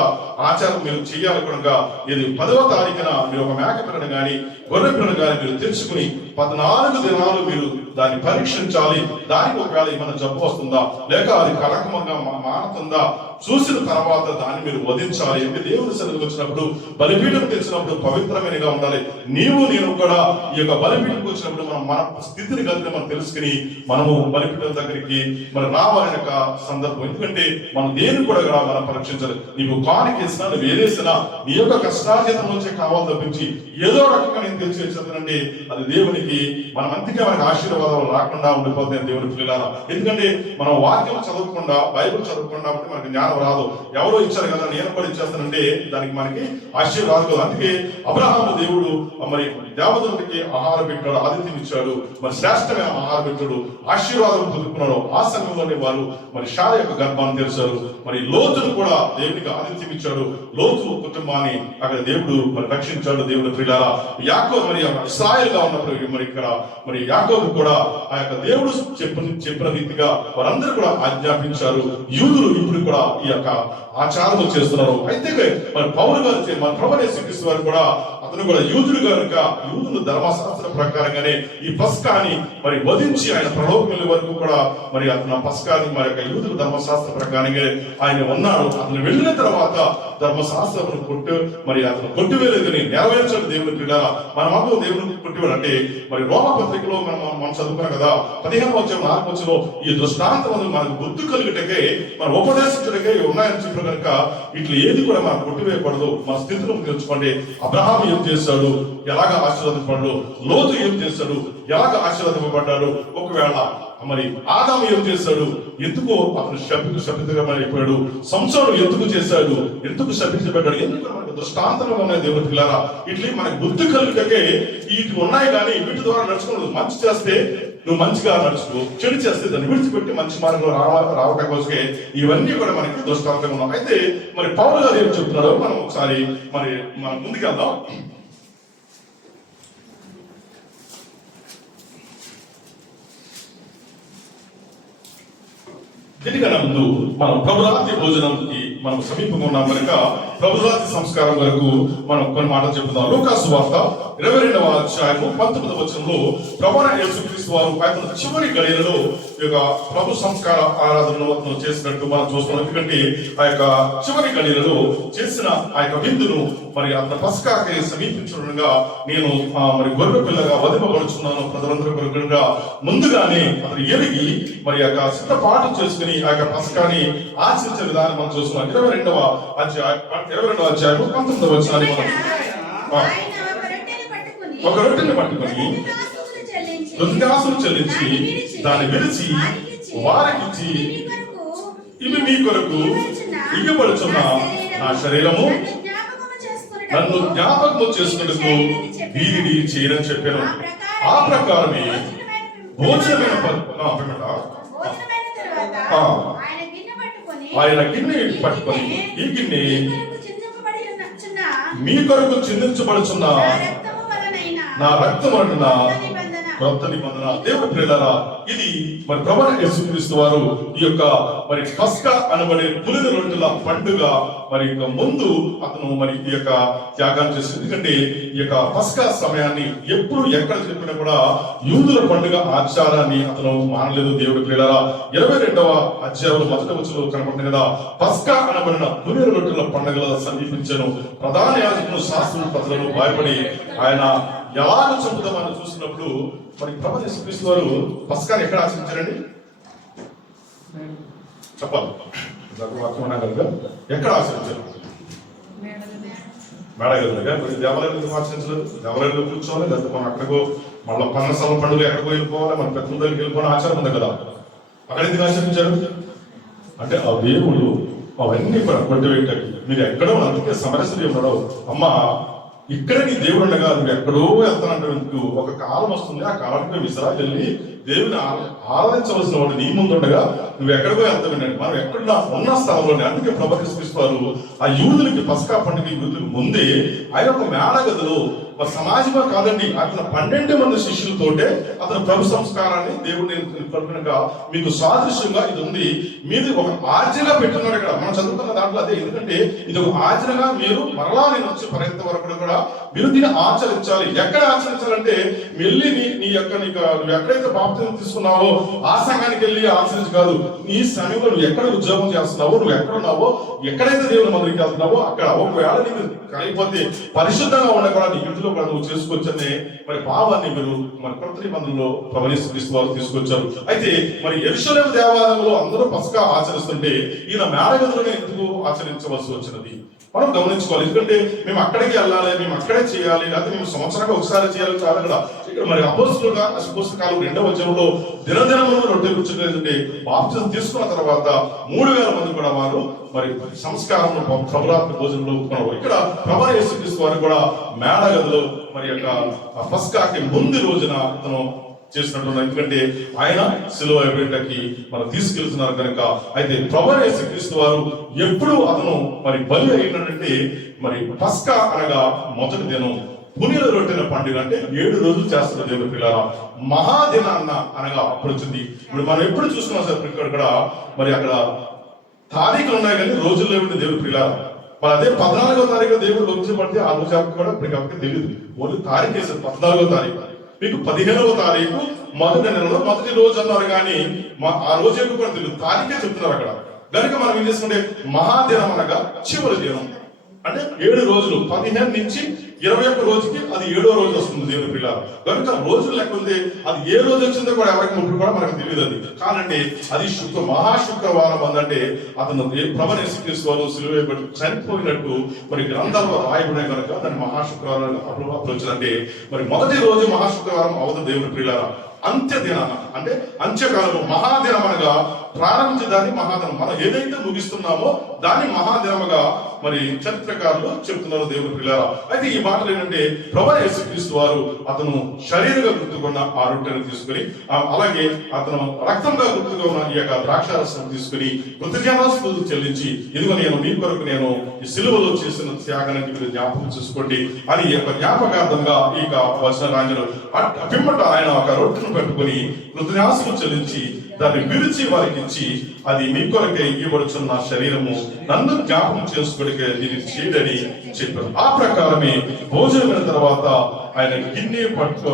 ఆచారం మీరు చేయాలి కనుక ఇది 10వ తారీఖున మీరు ఒక మేక పిల్లను గాని గొర్రె పిల్లను గాని మీరు తెచ్చుకుని 14 దినాలు మీరు దాన్ని పరీక్షించాలి. దానికి ఒకవేళ ఏమైనా జబ్బు వస్తుందా లేక అది కలకమంగా మారుతుందా చూసిన తర్వాత దాన్ని మీరు వధించాలి. అంటే దేవుని సన్నిధికి వచ్చినప్పుడు బలిపీఠం తెచ్చినప్పుడు పవిత్రమైనగా ఉండాలి. నీవు నేను కూడా ఈ యొక్క బలిపీఠంకి వచ్చినప్పుడు మన స్థితిని కలిగి మనం తెలుసుకుని మనము బలిపీఠం దగ్గరికి మరి రావాలని ఒక సందర్భం. ఎందుకంటే మనం దేని కూడా మనం పరీక్షించాలి. నీవు కానికేసినా నువ్వు ఏదేసినా నీ యొక్క కష్టార్జితం నుంచే కావాలి తప్పించి ఏదో రకంగా నేను తెలిసేదంటే అది దేవునికి మనం అంతకే మనకి ఆశీర్వాదాలు రాకుండా ఉండిపోతుంది దేవుని పిల్లల. ఎందుకంటే మనం వాక్యం చదవకుండా బైబిల్ చదవకుండా మనకి జ్ఞానం రాదు. ఎవరో ఇచ్చారు కదా నేను కూడా ఇచ్చేస్తానంటే దానికి మనకి ఆశీర్వాదం కాదు. అందుకే అబ్రహాము దేవుడు మరి దేవదూతకి ఆహారం పెట్టాడు, ఆతిథ్యం ఇచ్చాడు, మరి శ్రేష్టమైన ఆహారం పెట్టాడు, ఆశీర్వాదం పొందుకున్నాడు. ఆ సమయంలోనే వారు మరి షార యొక్క గర్భాన్ని తెరిచారు. మరి లోతును కూడా దేవునికి ఆతిథ్యం ఇచ్చాడు. లోతు కుటుంబాన్ని అక్కడ దేవుడు మరి రక్షించాడు. దేవుని ప్రియులారా యాకోబు మరి ఇశ్రాయేల్ గా ఉన్నప్పుడు మరి ఇక్కడ మరి యాకోబు కూడా ఆ యొక్క దేవుడు చెప్పిన రీతిగా వారందరూ కూడా ఆజ్ఞాపించారు. యూదులు ఇప్పుడు కూడా ఈ యొక్క ఆచారాలు చేస్తున్నారు. అయితే మరి పౌలు గారు మన ప్రభువైన యేసుక్రీస్తు వారు కూడా అతను కూడా యూదుడు కనుక యూదులు ధర్మశాస్త్ర ప్రకారంగానే ఈ పస్కాని మరి వధించి ఆయన ప్రలోభం వరకు కూడా మరి అతను పస్కాని మరి యొక్క యూదుల ధర్మశాస్త్ర ప్రకారంగా ఆయన ఉన్నాడు. అతను వెళ్ళిన తర్వాత ధర్మశాస్త్రం మరి అతను కొట్టివేలేదని నెరవేర్చాడు. దేవుని పిల్లల మనమంతా దేవుని కొట్టివాడు అంటే మరి రోమ పత్రికలో మనం చదువుకున్నాం కదా 15వ అధ్యాయం 4వ వచనంలో ఈ దృష్టాంతం మనకు గుర్తు కలుగుటకే మన ఉపదేశించడకే ఉన్నాయని చెప్పిన కనుక ఇట్లా ఏది కూడా మనం కొట్టివేయకూడదు. మన స్థితిని తెలుసుకోండి. అబ్రహాము ఏం చేశాడు, ఎలాగ ఆశీర్వాదపడ్డాడు, లోతు ఏం చేశాడు, ఎలాగ ఆశీర్వాదపడ్డాడు, ఒకవేళ మరి ఆదాము ఏం చేశాడు, ఎందుకు అతను శపితగా అయిపోయాడు, సంసోను ఎందుకు చేశాడు, ఎందుకు శపించబడ్డాడు, ఎందుకు మనకు దృష్టాంతంలో ఉన్నాయి దేవుని పిల్లరా. ఇట్లా మనకు బుద్ధి కలుగుటకే వీటి ఉన్నాయి కానీ వీటి ద్వారా నడుచుకోవద్దు. మంచి చేస్తే నువ్వు మంచిగా నడుచుకో, చెడు చేస్తే దాన్ని విడిచిపెట్టి మంచి మార్గంలో రావటం కోసమే ఇవన్నీ కూడా మనకి దృష్టాంతంగా ఉన్నాయి. అయితే మరి పౌలు గారు ఏం చెప్తున్నారో మనం ఒకసారి మనం ముందుకెళ్దాం. దీనికన్నా ముందు మనం ప్రభురాత్రి భోజనంకి మనం సమీపంగా ఉన్నాం కనుక ప్రభురాత్రి సంస్కారం వరకు మనం కొన్ని మాటలు చెప్తాం. లూకా సువార్త 22వ అధ్యాయము 19వ వచనంలో ప్రభువైన యేసుక్రీస్తు వారు ఆయన చివరి గడియలలో ఈ యొక్క ప్రభు సంస్కార ఆరాధనను చేసినట్టు మనం చూస్తున్నాం. ఎందుకంటే ఆ యొక్క చివరి గడియలలో చేసిన ఆ యొక్క విందును మరి అతను పస్కాకి సమీపించడంగా నేను మరి గొర్రె పిల్లగా వదిలిపబడుచున్నాను ప్రజలందరూ కొరకుగా ముందుగానే అతను ఎరిగి మరి యొక్క సిద్ధపాటు చేసుకుని ఆ యొక్క పస్కాని ఆచరించే విధానం మనం చూస్తున్నాం. 22వ అధ్యాయం 19వ వచనాన్ని మనం ఒక రొట్టెని పట్టుకొని కృతజ్ఞతాస్తుతులు చెల్లించి దాన్ని విరిచి వారికిచ్చి ఇవి మీ కొరకు ఇవ్వబడుచున్న నా శరీరము నన్ను జ్ఞాపకము చేసుకున్నకు వీరిని చేయని చెప్పాను. ఆ ప్రకారమే భోజనమైన ఆయన గిన్నె పట్టుకొని ఈ గిన్నె మీ కొరకు చిందించబడుచున్న నా రక్తం అంటున్న కొత్త నిబంధన. దేవుడి ప్రియులారా, ఇది మరి ప్రభువైన యేసుక్రీస్తు వారు ఈ యొక్క మరి పస్కా అనబడే పులిన రొట్టెల పండుగ మరి ఇక ముందు అతను మరి ఈ యొక్క త్యాగం చేసింది. ఎందుకంటే ఈ యొక్క పస్కా సమయాన్ని ఎప్పుడు ఎక్కడ చెప్పినా కూడా యూదుల పండుగ ఆచారాన్ని అతను మానలేదు. దేవుడి ప్రియులారా, 22వ అధ్యాయంలో మొదటి వచనంలో కనపడుతుంది కదా, పస్కా అనబడిన పులిన రొట్టెల పండుగల సమీపించను. ప్రధాన యాజకులు శాస్త్రుల ప్రజలను భయపడి ఆయన ఎలాగ చంపుదామని చూసినప్పుడు మరి ప్రభువైన యేసుక్రీస్తు వారు పస్కాని ఎక్కడ ఆచరించారండి? చెప్పాలి. ఎక్కడ ఆచరించారు? మేడగదులుగా. మరి దేవాలయంలో ఆచరించలేదు. దేవాలయంలో కూర్చోవాలి, లేకపోతే మనం అక్కడికో మళ్ళీ పన్నసల పండుగ ఎక్కడికో వెళ్ళిపోవాలి, మన పెద్ద దగ్గరికి వెళ్ళిపోవాలి ఆచారం ఉంది కదా. అక్కడ ఎందుకు ఆచరించారు అంటే ఆ దేవుడు అవన్నీ కూడా కొట్టివేయటానికి. మీరు ఎక్కడో అందుకే సమరస్త్రీ ఉన్నాడు, అమ్మ ఇక్కడ నీ దేవుడు ఉండగా నువ్వు ఎక్కడో వెళ్తానంటే ఒక కాలం వస్తుంది, ఆ కాలంలో విసరాలు వెళ్ళి దేవుని ఆరాధించవలసిన వాడు నీ ముందు ఉండగా నువ్వు ఎక్కడికో వెళ్తావు. మనం ఎక్కడ ఉన్న స్థలంలోనే. అందుకే ప్రభువైన యేసుక్రీస్తు వారు ఆ యూదులకి పస్కా పండుగ యూదులకు ముందే ఆయన ఒక మేడగదిలో మరి సమాజంగా కాదండి, అతను 12 మంది శిష్యులతోటే అతను ప్రభు సంస్కారాన్ని దేవుడిని కనుక మీకు సాదృశ్యంగా ఇది ఉంది, మీది ఒక ఆజ్ఞగా పెట్టున్నాడు. ఇక్కడ మనం చదువుకున్న దాంట్లో అదే. ఎందుకంటే ఇది ఒక ఆజ్ఞగా మీరు మరలా నేను వచ్చే పర్యంత వరకు కూడా మీరు దీన్ని ఆచరించాలి. ఎక్కడ ఆచరించాలంటే వెళ్ళి నీ యొక్క నువ్వు ఎక్కడైతే బాప్తిజం తీసుకున్నావో ఆ సంఘానికి వెళ్ళి ఆచరించి కాదు, నీ సమయంలో నువ్వు ఎక్కడ ఉద్యోగం చేస్తున్నావో, నువ్వు ఎక్కడున్నావో, ఎక్కడైతే దేవుని మందిరికి వెళ్తున్నావో అక్కడ ఒకవేళ నీకు కలిగిపోతే పరిశుద్ధంగా ఉండకుండా నీ ఇంటిలో కూడా నువ్వు చేసుకొచ్చనే మరి భావాన్ని మీరు మరి కొత్త నిబంధనలో ప్రభువైన యేసుక్రీస్తు వారు తీసుకొచ్చారు. అయితే మరి యెరూషలేము దేవాలయంలో అందరూ పస్కా ఆచరిస్తుంటే ఈయన మేడగదిలోనే ఎందుకు ఆచరించవలసి వచ్చినది మనం గమనించుకోవాలి. ఎందుకంటే మేము అక్కడికి వెళ్ళాలి, మేము అక్కడే చేయాలి, లేకపోతే మేము సంవత్సరంగా ఒకసారి చేయాలి కాదు కదా. ఇక్కడ మరి అపోస్తలుగా అపోస్తల కాలం 2వ అధ్యాయంలో దినదినములు రొట్టెలు కూర్చుంటే బాప్తిజం తీసుకున్న తర్వాత 3000 మంది కూడా వారు మరి సంస్కారం ప్రభురాత్మ భోజనంలో ఉన్నారు. ఇక్కడ ప్రభువైన యేసుక్రీస్తు వారు కూడా మేడగదిలో మరి యొక్క పస్కాకి ముందు రోజున అతను చేసినట్టు. ఎందుకంటే ఆయన సిలువ వేయడానికి మనం తీసుకెళ్తున్నారు కనుక. అయితే ప్రభువైన యేసుక్రీస్తు వారు ఎప్పుడు అతను మరి బలి అయినట్టే మరి పస్కా అనగా మొదటి దినం పునిల రొట్టెల పండుగ అంటే 7 రోజులు చేస్తున్న దేవుని పిల్లారా. మహాదినాన్న అనగా అప్పుడు వచ్చింది. ఇప్పుడు మనం ఎప్పుడు చూస్తున్నాం సార్ ఇక్కడ కూడా మరి అక్కడ తారీఖులు ఉన్నాయి కానీ రోజులు లేవండి దేవుని పిల్లారా. మరి అదే 14వ తారీఖు దేవుడు రోజు పడితే ఆ రోజు కూడా ఇప్పటికప్పుడు తెలియదు. ఓన్లీ తారీఖు వేసారు 14వ తారీఖు. మీకు 15వ తారీఖు మొదటి నెలలో మొదటి రోజు అన్నారు కానీ ఆ రోజు ఎక్కువ కూడా తెలియదు, తారీఖే చెప్తున్నారు అక్కడ. కనుక మనం ఏం చేసుకుంటే మహాదినం అనగా చివరి దినం అంటే 7 రోజులు 15 నుంచి 21 రోజుకి అది 7వ రోజు వస్తుంది దేవుని పిల్ల. కనుక రోజులు లెక్క ఉంది, అది ఏ రోజు వచ్చిందో కూడా ఎవరికి ముట్టు కూడా మనకు తెలియదు. అది కానంటే అది మహాశుక్రవారం అందంటే అతను ప్రభువైన యేసుక్రీస్తు వారు సిలువ వేయబడి చనిపోయినట్టు మరి గ్రంథాల్లో రాయబడిన కనుక దాన్ని మహాశుక్రవారం అప్పుడు వచ్చిందంటే మరి మొదటి రోజు మహాశుక్రవారం అవదు దేవుని పిల్లారా. అంత్య దినాన అంటే అంత్యకాలము మహాదినం అనగా ప్రారంభించే దాన్ని మహాదినం. మనం ఏదైతే ముగిస్తున్నామో దాన్ని మహాదినముగా మరి చరిత్రకారులు చెప్తున్నారు దేవుని పిల్లారా. అయితే ఈ మాటలు ఏంటంటే ప్రభువైన యేసుక్రీస్తు వారు అతను శరీరంగా గుర్తుకున్న ఆ రొట్టెను తీసుకుని అలాగే అతను రక్తంగా గుర్తుగా ఉన్న ఈ యొక్క ద్రాక్షారసం తీసుకుని కృతజ్ఞతాస్తుతులు చెల్లించి ఇదిగో నేను మీ కొరకు నేను ఈ సిలువలో చేసిన త్యాగానికి మీరు జ్ఞాపకం చేసుకోండి అని ఈ యొక్క జ్ఞాపకార్థంగా ఈ యొక్క వచన రాజులు పిమ్మట ఆయన ఒక రొట్టెను పెట్టుకుని కృతజ్ఞతాస్తుతులు చెల్లించి దాన్ని విరిచి వారికి ఇచ్చి అది మీ కొరకే ఇవ్వబడుచున్న నా శరీరము, నన్ను జ్ఞాపకం చేసుకోవడానికి దీన్ని చేయడని చెప్పారు. ఆ ప్రకారమే భోజనమైన తర్వాత ఆయన గిన్నె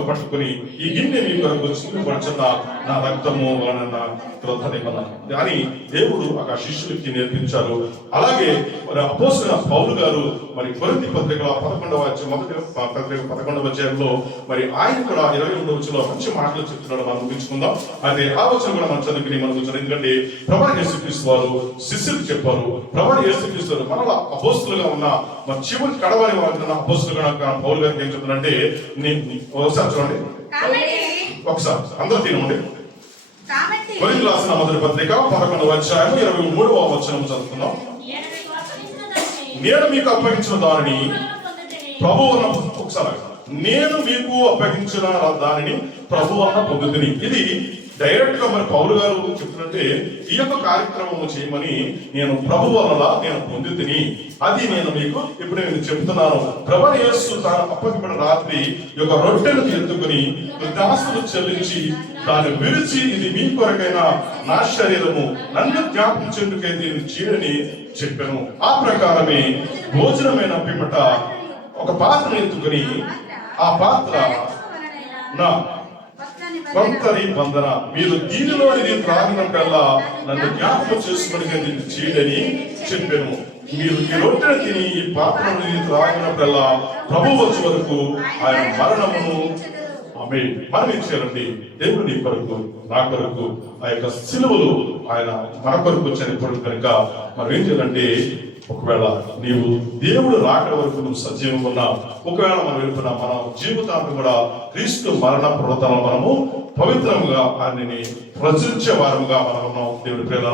పట్టుకుని ఈ గిన్నె మీ కొరకు చూపబడుచున్న నా రక్తము అన్న క్రొత్త నిబంధన అని దేవుడు ఆ శిష్యులకి నేర్పించారు. అలాగే మరి అపోస్తలుడైన పౌలు గారు మరి కొరింథీ పత్రికలో 11వ అధ్యాయంలో మరి ఆయన కూడా 22వ వచనంలో మంచి మాటలు చెప్తున్నాడు. మనం ముగించుకుందాం. అయితే ఆ వచనం కూడా మనం చదువుకుని మనం కూర్చొని. ఎందుకంటే ప్రభువైన యేసుక్రీస్తు వారు శిష్యులకు చెప్పారు, ప్రభువైన యేసుక్రీస్తు వారు మనలా అపోస్తలుగా ఉన్న మరి చివరి కడవని అపోస్తలుడు పౌలు గారికి ఏం చెప్తున్నానంటే ఒకసారి చూడండి, ఒకసారి అందరూ తినండి. కొరింథీయులకు రాసిన మొదటి పత్రిక 11వ అధ్యాయం 23వ వచనం చదువుతున్నాం. నేను మీకు అప్పగించిన దానిని ప్రభువు ఒకసారి నేను మీకు అప్పగించిన దానిని ప్రభు అన్న పొందుతుని. ఇది డైరెక్ట్ గా మరి పౌలు గారు చెప్తున్నట్టే ఈ యొక్క కార్యక్రమం చేయమని నేను ప్రభు వల్ల నేను పొందుతుని, అది నేను మీకు ఇప్పుడు నేను చెప్తున్నాను. ప్రభు యేసు తాను అప్పగించిన రాత్రి ఈ యొక్క రొట్టెను ఎత్తుకుని దాసులు చెల్లించి దాన్ని విరిచి, ఇది మీ కొరకైన నా శరీరము, నన్ను జ్ఞాపించేందుకై దీన్ని చేయని చెప్పాను. ఆ ప్రకారమే భోజనమైన పిమ్మట ఒక పాత్ర ఎత్తుకుని, ఆ పాత్ర నా కొత్త నిబంధన, మీరు దీనిలో ఇది త్రాగినప్పుడల్లా నన్ను జ్ఞాపకం చేసుకుని దీన్ని చేయని చెప్పాను. మీరు ఈ రొట్టెను తిని ఈ పాత్రను ఇది త్రాగినప్పుడల్లా ప్రభు వచ్చే వరకు ఆయన మరణమును మనం ఏం చేయాలండి? దేవుడు నీ కొరకు నా కొరకు ఆ యొక్క సిలువలు ఆయన మన కొరకు చనిపోవడం కనుక మనం ఏం చేయాలంటే, ఒకవేళ నీవు దేవుడు రాకడ వరకు నువ్వు సజీవంగా ఉన్నావు, ఒకవేళ మనం వెళ్తున్నా మన జీవితాన్ని కూడా క్రీస్తు మరణ పునరుద్ధరణ మనము పవిత్రంగా ఆయనని ప్రచురించే వారముగా మనం ఉన్నాం. దేవుడి ప్రేమ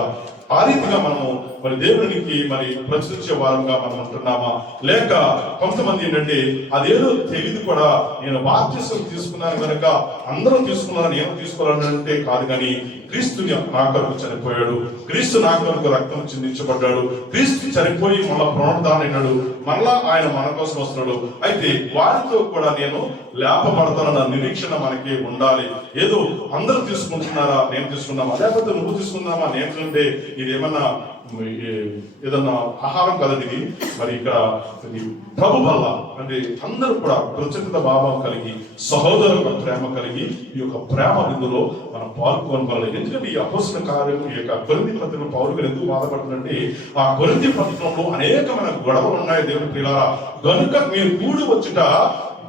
ఆ రీతిగా మనము మరి దేవునికి మరి ప్రచురించే వారంగా మనం ఉంటున్నామా, లేక కొంతమంది ఏంటంటే అదేదో తెలియదు కూడా, నేను బాప్తిసం తీసుకున్నాను కనుక అందరూ తీసుకున్నాను నేను తీసుకోవాలంటే కాదు, కానీ క్రీస్తు నా కొరకు చనిపోయాడు, క్రీస్తు నా కొరకు రక్తం చిందించబడ్డాడు, క్రీస్తు చనిపోయి మళ్ళా పునరుద్ధానైనాడు, మళ్ళా ఆయన మన కోసం వస్తున్నాడు. అయితే వారితో కూడా నేను లేపబడతానన్న నిరీక్షణ మనకి ఉండాలి. ఏదో అందరూ తీసుకుంటున్నారా నేను తీసుకున్నామా, లేకపోతే నువ్వు తీసుకున్నామా నేను, ఇది ఏమన్నా ఏదన్నా ఆహారం కలది. మరి ఇక్కడ ప్రభు వల్ల అంటే అందరూ కూడా కృతజ్ఞత భావం కలిగి, సహోదరుల ప్రేమ కలిగి ఈ యొక్క ప్రేమ విందులో మనం పాల్గొనగలరు. ఎందుకంటే ఈ అపోస్తల కార్యం ఈ యొక్క కొరింథీ పత్రికలో పౌలు గారు ఎందుకు బాధపడుతుందంటే, ఆ కొరింథీ పత్రికలో అనేకమైన గొడవలు ఉన్నాయి దేవుని ప్రియులారా. కనుక మీరు కూడి వచ్చుట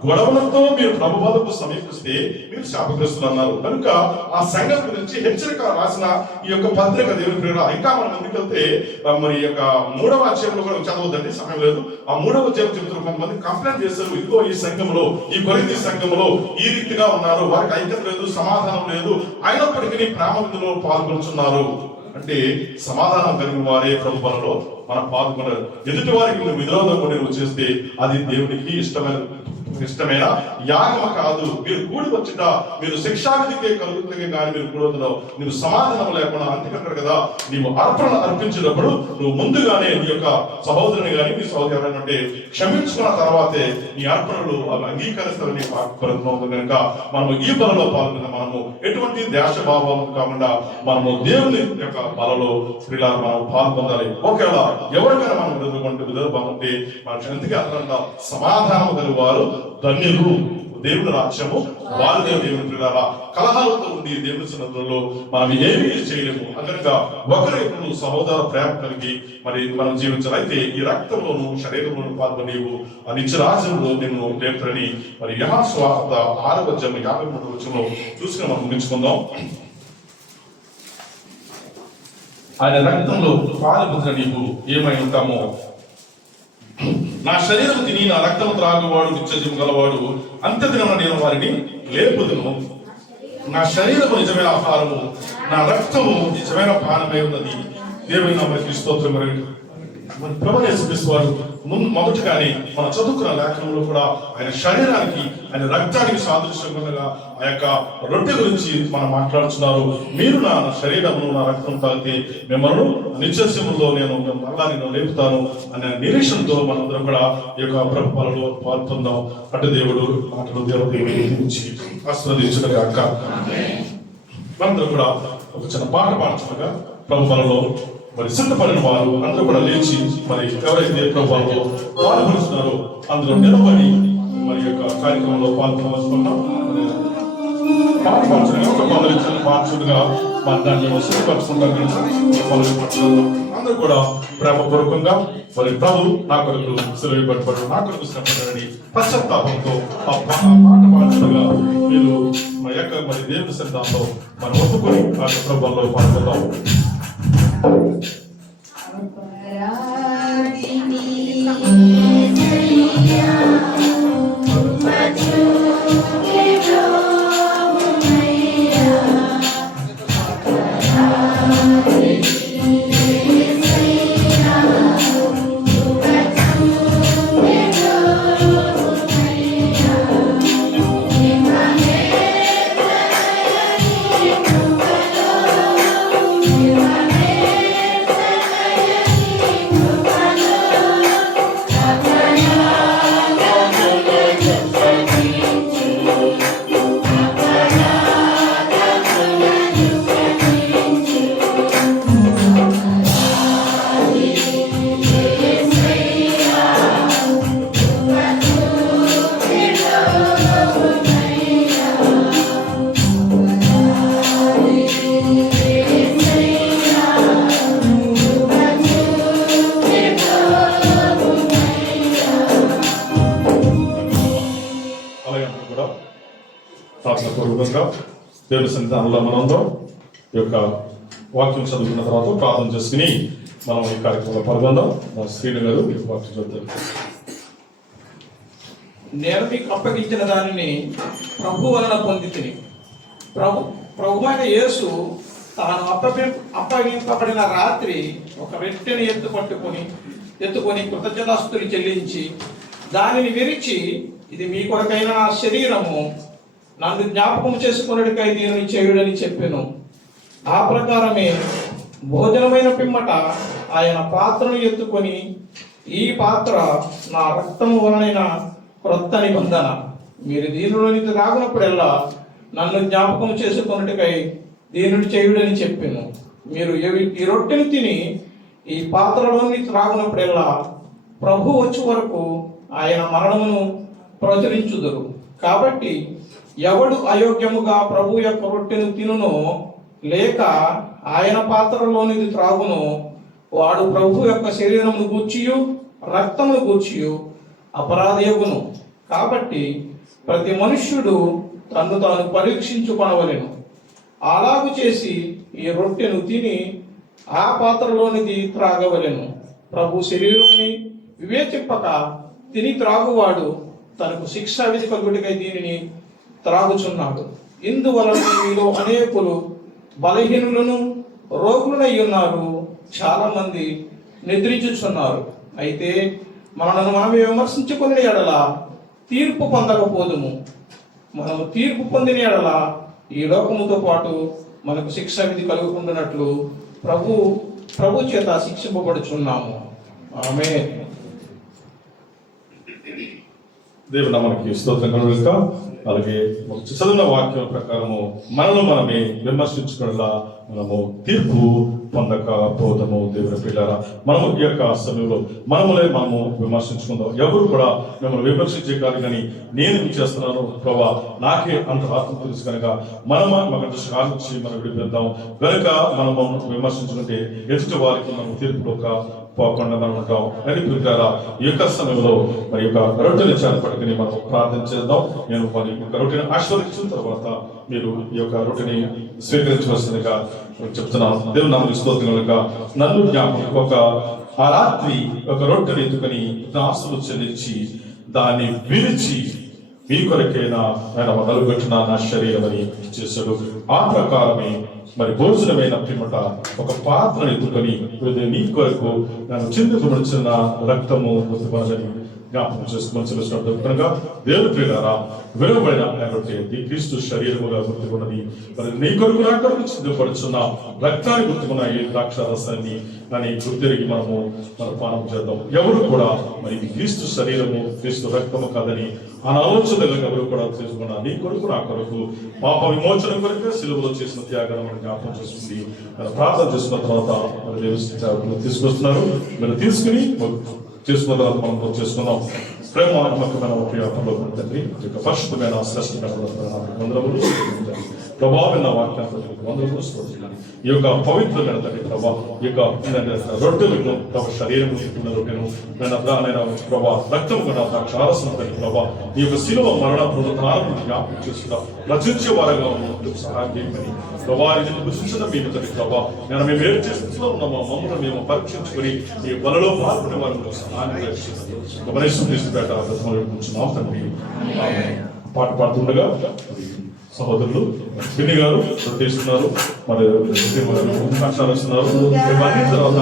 గొడవలతో మీరు ప్రభు వద్దకు సమీపిస్తే మీరు శాపగ్రస్తులు అన్నారు. కనుక ఆ సంఘం గురించి హెచ్చరిక రాసిన ఈ యొక్క పత్రిక దేవుని ప్రియులారా. ఇంకా మనం ముందుకెళ్తే మరి యొక్క 3వ అధ్యాయంలో కూడా చదవద్దండి, సమయం లేదు. ఆ 3వ అధ్యాయం చెబుతున్న కొంతమంది కంప్లైంట్ చేస్తారు, ఇదిగో ఈ సంఘంలో ఈ కొరింథీ సంఘంలో ఈ రీతిగా ఉన్నారు, వారికి ఐక్యత లేదు, సమాధానం లేదు, అయినప్పటికీ ప్రేమ విందులో పాల్గొంటున్నారు. అంటే సమాధానం కలిగిన వారే ప్రభు వలలో మనం పాల్గొన్నారు. ఎదుటి వారికి నువ్వు విరోధం నువ్వు చేస్తే అది దేవునికి ఇష్టమైన యాగమ కాదు. మీరు కూడి వచ్చుట మీరు శిక్షావిధికే కలుగుతుంది, కానీ మీరు కూడుతున్నావు నీవు సమాధానం లేకుండా అంతకంటారు కదా. నీవు అర్పణ అర్పించినప్పుడు నువ్వు ముందుగానే నీ యొక్క సహోదరుని కానీ నీ సహోదరుని అంటే క్షమించుకున్న తర్వాతే నీ అర్పణలు అవి అంగీకరిస్తారని కనుక మనము ఈ బలలో పాల్గొన్న మనము ఎటువంటి దేశభావాలు కాకుండా మనము దేవుని యొక్క బలలో స్త్రీలా మనం పాల్గొనాలి. ఒకవేళ ఎవరికైనా మనం విధులు ఉంటే మనం ఎందుకు అర్థం సమాధానం కలిగి వారు ధన్యులు, దేవుని రాజ్యము వారు దేవుని ప్రియులారా. కలహాలతో ఉండి దేవుని సన్నిధిలో మనం ఏమీ చేయలేము. కనుక ఒకరి సహోదర ప్రేమ కలిగి మరి మనం జీవించాలి. అయితే ఈ రక్తంలోను శరీరంలోను పాల్గొనేవు ఆ నిత్యరాజ్యంలో నిన్ను లేపురని మరి యోహాను సువార్త 6వ అధ్యాయం 53వ వచనంలో చూసుకుని మనం ముగించుకుందాం. ఆయన రక్తంలో పాల్గొన్న నీవు ఏమై ఉంటామో, నా శరీరం తిని నా రక్తం త్రాగువాడు నిత్యజీవం గలవాడు, అంత్యదిన నేను వారిని లేపుదును. నా శరీరము నిజమైన ఆహారము, నా రక్తము నిజమైన పానమై ఉన్నది. దేవుని నామమునకు స్తోత్రం. ప్రభు యేసు క్రీస్తు వారు మొదటిగానే మన చదువుకున్న లేఖనంలో కూడా ఆయన శరీరానికి ఆయన రక్తానికి సాదృశ్యంగా ఆ యొక్క రొట్టె గురించి మనం మాట్లాడుతున్నారు. మీరు నా శరీరమును నా రక్తం తాగితే మిమ్మల్ని నిత్యజీవంలో నేను మళ్ళా నేను లేపుతాను అనే నిరీక్షణతో మనందరం కూడా ఈ యొక్క ప్రభుత్వాలలో పాల్పొందాం. అటు దేవుడు మాటలు దేవుడి నుంచి ఆశీర్వదించుగాక. మనందరం కూడా ఒక చిన్న పాట పాడుతుండగా ప్రభుత్వాలలో మరి సిద్ధపడిన వారు అందరూ కూడా లేచి మరి ఎవరైతే ప్రభుత్వంలో పాల్గొంటున్నారో అందులో నిలబడి మరి యొక్క కార్యక్రమంలో పాల్గొనవచ్చుకున్నాం. పాట పాడుతున్నా ఒక మొదలు పాడుచుడుగా మన దాన్ని సిద్ధపరచుకుంటాం. అందరూ కూడా ప్రేమపూర్వకంగా మరి ప్రభు నా కొరకు సెలవుపడ్డాడు, నా కొరకు శ్రమపడ్డాడని పశ్చాత్తాపంతో ఆ పాట పాడుచుడుగా మీరు మా యొక్క మరి దేవుని సిద్ధాంతో మనం ఒప్పుకొని ఆ ప్రభుత్వంలో పాల్గొందాం. అపరాధిని అలాగే అందరూ కూడా ప్రార్థన పూర్వకంగా దేవుని సన్నిధానంలో మనందరం ఈ యొక్క వాక్యం చదువుకున్న తర్వాత ప్రార్థన చేసుకుని మనం ఈ కార్యక్రమంలో పాల్గొందాం. మా శ్రీను గారు ఈ వాక్యం చదువుతారు. నేను మీకు అప్పగించిన దానిని ప్రభు వలన పొందితిని. ప్రభువైన యేసు తాను అప్పగింపబడిన రాత్రి ఒక రొట్టెని ఎత్తుకొని కృతజ్ఞతాస్తుతులు చెల్లించి దానిని విరిచి, ఇది మీ కొరకైన నా శరీరము, నన్ను జ్ఞాపకం చేసుకున్నట్టుకై దీనిని చేయుడని చెప్పెను. ఆ ప్రకారమే భోజనమైన పిమ్మట ఆయన పాత్రను ఎత్తుకొని, ఈ పాత్ర నా రక్తము వలనైన క్రొత్త నిబంధన, మీరు దీనిలోని త్రాగునప్పుడల్లా నన్ను జ్ఞాపకం చేసుకున్నట్టుకై దీనిని చేయుడని చెప్పాను. మీరు ఈ రొట్టెను తిని ఈ పాత్రలోని త్రాగునప్పుడల్లా ప్రభు వచ్చే వరకు ఆయన మరణమును ప్రచురించుదురు. కాబట్టి ఎవడు అయోగ్యముగా ప్రభు యొక్క రొట్టెను తినునో లేక ఆయన పాత్రలోనిది త్రాగునో వాడు ప్రభు యొక్క శరీరమును గూర్చియు రక్తమును గూర్చియు అపరాధయగును. కాబట్టి ప్రతి మనుష్యుడు తన్ను తాను పరీక్షించుకొనవలెను. అలాగు చేసి ఈ రొట్టెను తిని ఆ పాత్రలోనిది త్రాగవలెను. ప్రభు శరీరముని వివేచింపక తిని త్రాగువాడు తనకు శిక్షా విధి కలుగుటకై దీనిని త్రాగుచున్నాడు. ఇందువలన మీలో అనేకులు బలహీనులను రోగులై ఉన్నారు, చాలా మంది నిద్రించుచున్నారు. అయితే మనను మనమే విమర్శించుకునే ఎడల తీర్పు పొందకపోదుము. మనము తీర్పు పొందిన ఎడల ఈ లోకముతో పాటు మనకు శిక్షా విధి కలుగుకుంటున్నట్లు ప్రభు చేత శిక్షింపబడుచున్నాము. ఆమేన్. దేవుడు నామమునకి స్తోత్రం కలుగుగా. అలాగే చదివిన వాక్యం ప్రకారము మనలో మనమే విమర్శించుకునేలా మనము తీర్పు పొందకపోతాము. దేవుని పిల్లారా, మనము ఈ యొక్క సమయంలో మనము విమర్శించుకుందాం. ఎవరు కూడా మిమ్మల్ని విమర్శించే కాదు, కానీ నేను ఏం చేస్తున్నాను ప్రభా, నాకే అంత ఆత్మ తెలుసు కనుక మనకు దృష్టి ఆలోచించి మనం విడిపిద్దాం. కనుక మనము విమర్శించుకుంటే ఎదుటి వారికి మనం తీర్పులో పోకుండా మనం ఉంటాం. అని పిల్లరా, ఈ యొక్క సమయంలో మరి యొక్క రొట్టెని చేపట్టుకుని మనం ప్రార్థన చేద్దాం. నేను మరి యొక్క రొట్టెని ఆశీర్వదించిన తర్వాత మీరు ఈ యొక్క రొట్టెని స్వీకరించవలసిందిగా చెప్తున్నాను. దేవుని నామమునకు స్తోత్రం కలుగుగా. నన్ను జ్ఞాపకం ఆ రాత్రి ఒక రొట్టెని ఎత్తుకొని దాసులు చెల్లించి దాన్ని విరిచి, మీ కొరకైనా ఆయన నలుగొట్టిన నా శరీరం అని చేశాడు. ఆ ప్రకారమే మరి భోజనమైన పిమ్మట ఒక పాత్రను ఎత్తుకొని, నీ కొరకు నేను చిందించబడిన రక్తము పొందుకోవాలని జ్ఞాపకం చేసుకుని తెలుస్తున్నట్టు కనుక దేవుని ప్రియులారా, విలువబడిన ఈ క్రీస్తు శరీరముగా గుర్తుకున్నది. మరి నీ కొరకు నా కొరకు చిందించబడుచున్న రక్తాన్ని గుర్తుకున్న ఈ ద్రాక్ష రసాన్ని అని గుర్తిరిగి మన పానం చేద్దాం. ఎవరు కూడా మరి క్రీస్తు శరీరము క్రీస్తు రక్తము కాదని ఆలోచనలు ఎవరు కూడా చేసుకున్నా, నీ కొరకు నా కొరకు పాప విమోచన కొరకు సిలువలో చేసిన త్యాగాన్ని మనం జ్ఞాపకం చేసుకుంది ప్రార్థన చేసుకున్న తర్వాత మరి దేవుని తీసుకొస్తున్నారు. మీరు తీసుకుని చేసుకున్న తర్వాత మనం చేసుకున్నాం. ప్రేమాత్మకమైన ఉపయోగంలో తండ్రి, పరిశుద్ధమైన శ్రేష్టమైన ప్రభావమైన వాక్యాన్ని వందలు స్తోత్రాలు. ఈ యొక్క పవిత్రమైన తండ్రి ప్రభా, ఈ యొక్క రొట్టెలను ప్రభావ శరీరం రొట్టెను ప్రభా రక్తం కూడా క్షారసం తండ్రి ప్రభా, ఈ యొక్క శిలువ మరణ పునరుద్ధారణ జ్ఞాపకం చేసుకున్నా రచించే వారంగా సహాయం చేయమని ప్రభా, ఇది భుజించడం మేము తండ్రి ప్రభా, నేను మేము ఏం చేస్తూ ఉన్నామో మమ్మల్ని మేము పరీక్షించుకొని ఈ బలలో పాల్గొనే వారిని సహాయం చేస్తున్నాం తండ్రి. పాట పాడుతుండగా సహోదరులు పిన్ని గారు చేస్తున్నారు, మరి సాక్షాలు వస్తున్నారు. ఇవన్నీ తర్వాత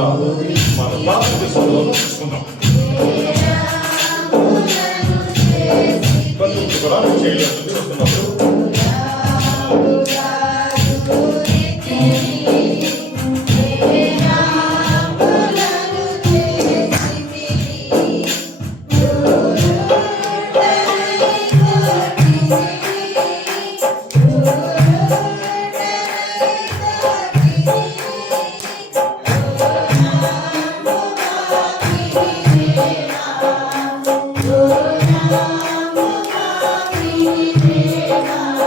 మన ప్రార్థన తీసుకుందాం. కూడా చేయలేదు వస్తున్నప్పుడు Yeah.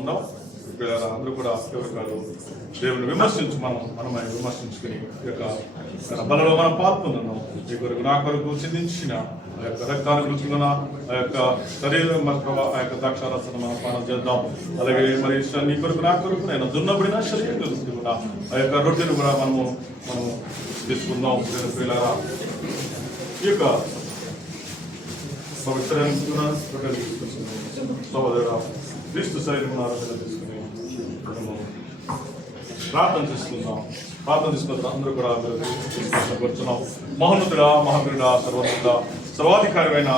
ఉన్నాం. అందరూ కూడా ఎవరికాలు దేవుని మనమై విమర్శించుకుని ఈ యొక్క బలలో మనం పాల్గొన్నాం. ఈ కొరకు నా కొరకు చిందించిన ఆ యొక్క రక్తాన్ని గురించుకున్న ఆ యొక్క శరీరం ఆ యొక్క ద్రాక్షారసం మనం పానం చేద్దాం. అలాగే మరి నీ కొరకు నా కొరకు నేను దున్నబడిన శరీరం గురించి కూడా ఆ యొక్క రొట్టెను కూడా మనము తీసుకుందాం. ప్రియులారా, ఈ యొక్క పవిత్రమైన సహోదరుడు క్రీస్తు శరీరం తీసుకుని ప్రార్థన చేసుకుందాం. అందరూ కూడా కూర్చున్నాం. మహోన్నతుడా, మహావీరుడా, సర్వోన్నతుడా, సర్వాధికారమైన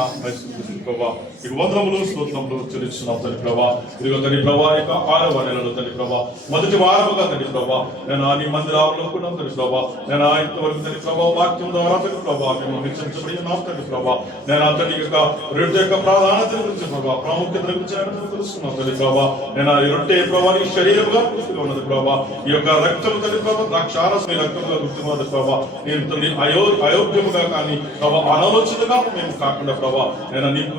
ప్రభా, ఇక వందనములు స్తోత్రములు చెల్లిస్తున్నాం తండ్రి ప్రభా. ఇదిగో తండ్రి ప్రభా, ఇక 6వ నెలలో తండ్రి ప్రభా, మొదటి వారముగా తండ్రి ప్రభా నేను నీ మందిరాల్లో కూడా తండ్రి ప్రభా నేను ఇంతవరకు తండ్రి ప్రభా వాక్యం ద్వారా తండ్రి ప్రభా మేము హెచ్చరించబడి ఉన్నాం తండ్రి ప్రభా. నేను అతని యొక్క రొట్టె యొక్క ప్రాధాన్యత గురించి ప్రభా, ప్రాముఖ్యత గురించి తెలుసుకున్నాం తండ్రి ప్రభా. నేను ఈ రొట్టె ప్రభా నీ శరీరముగా గుర్తుగా ఉన్నది ప్రభా. ఈ యొక్క రక్తం తండ్రి ప్రభా ద్రాక్షారసం మీ రక్తంగా గుర్తుగా ఉన్నది ప్రభా. నేను తండ్రి అయోగ్యముగా కానీ ప్రభా అనాలోచితగా మేము కాకుండా ప్రభా నేను నీకు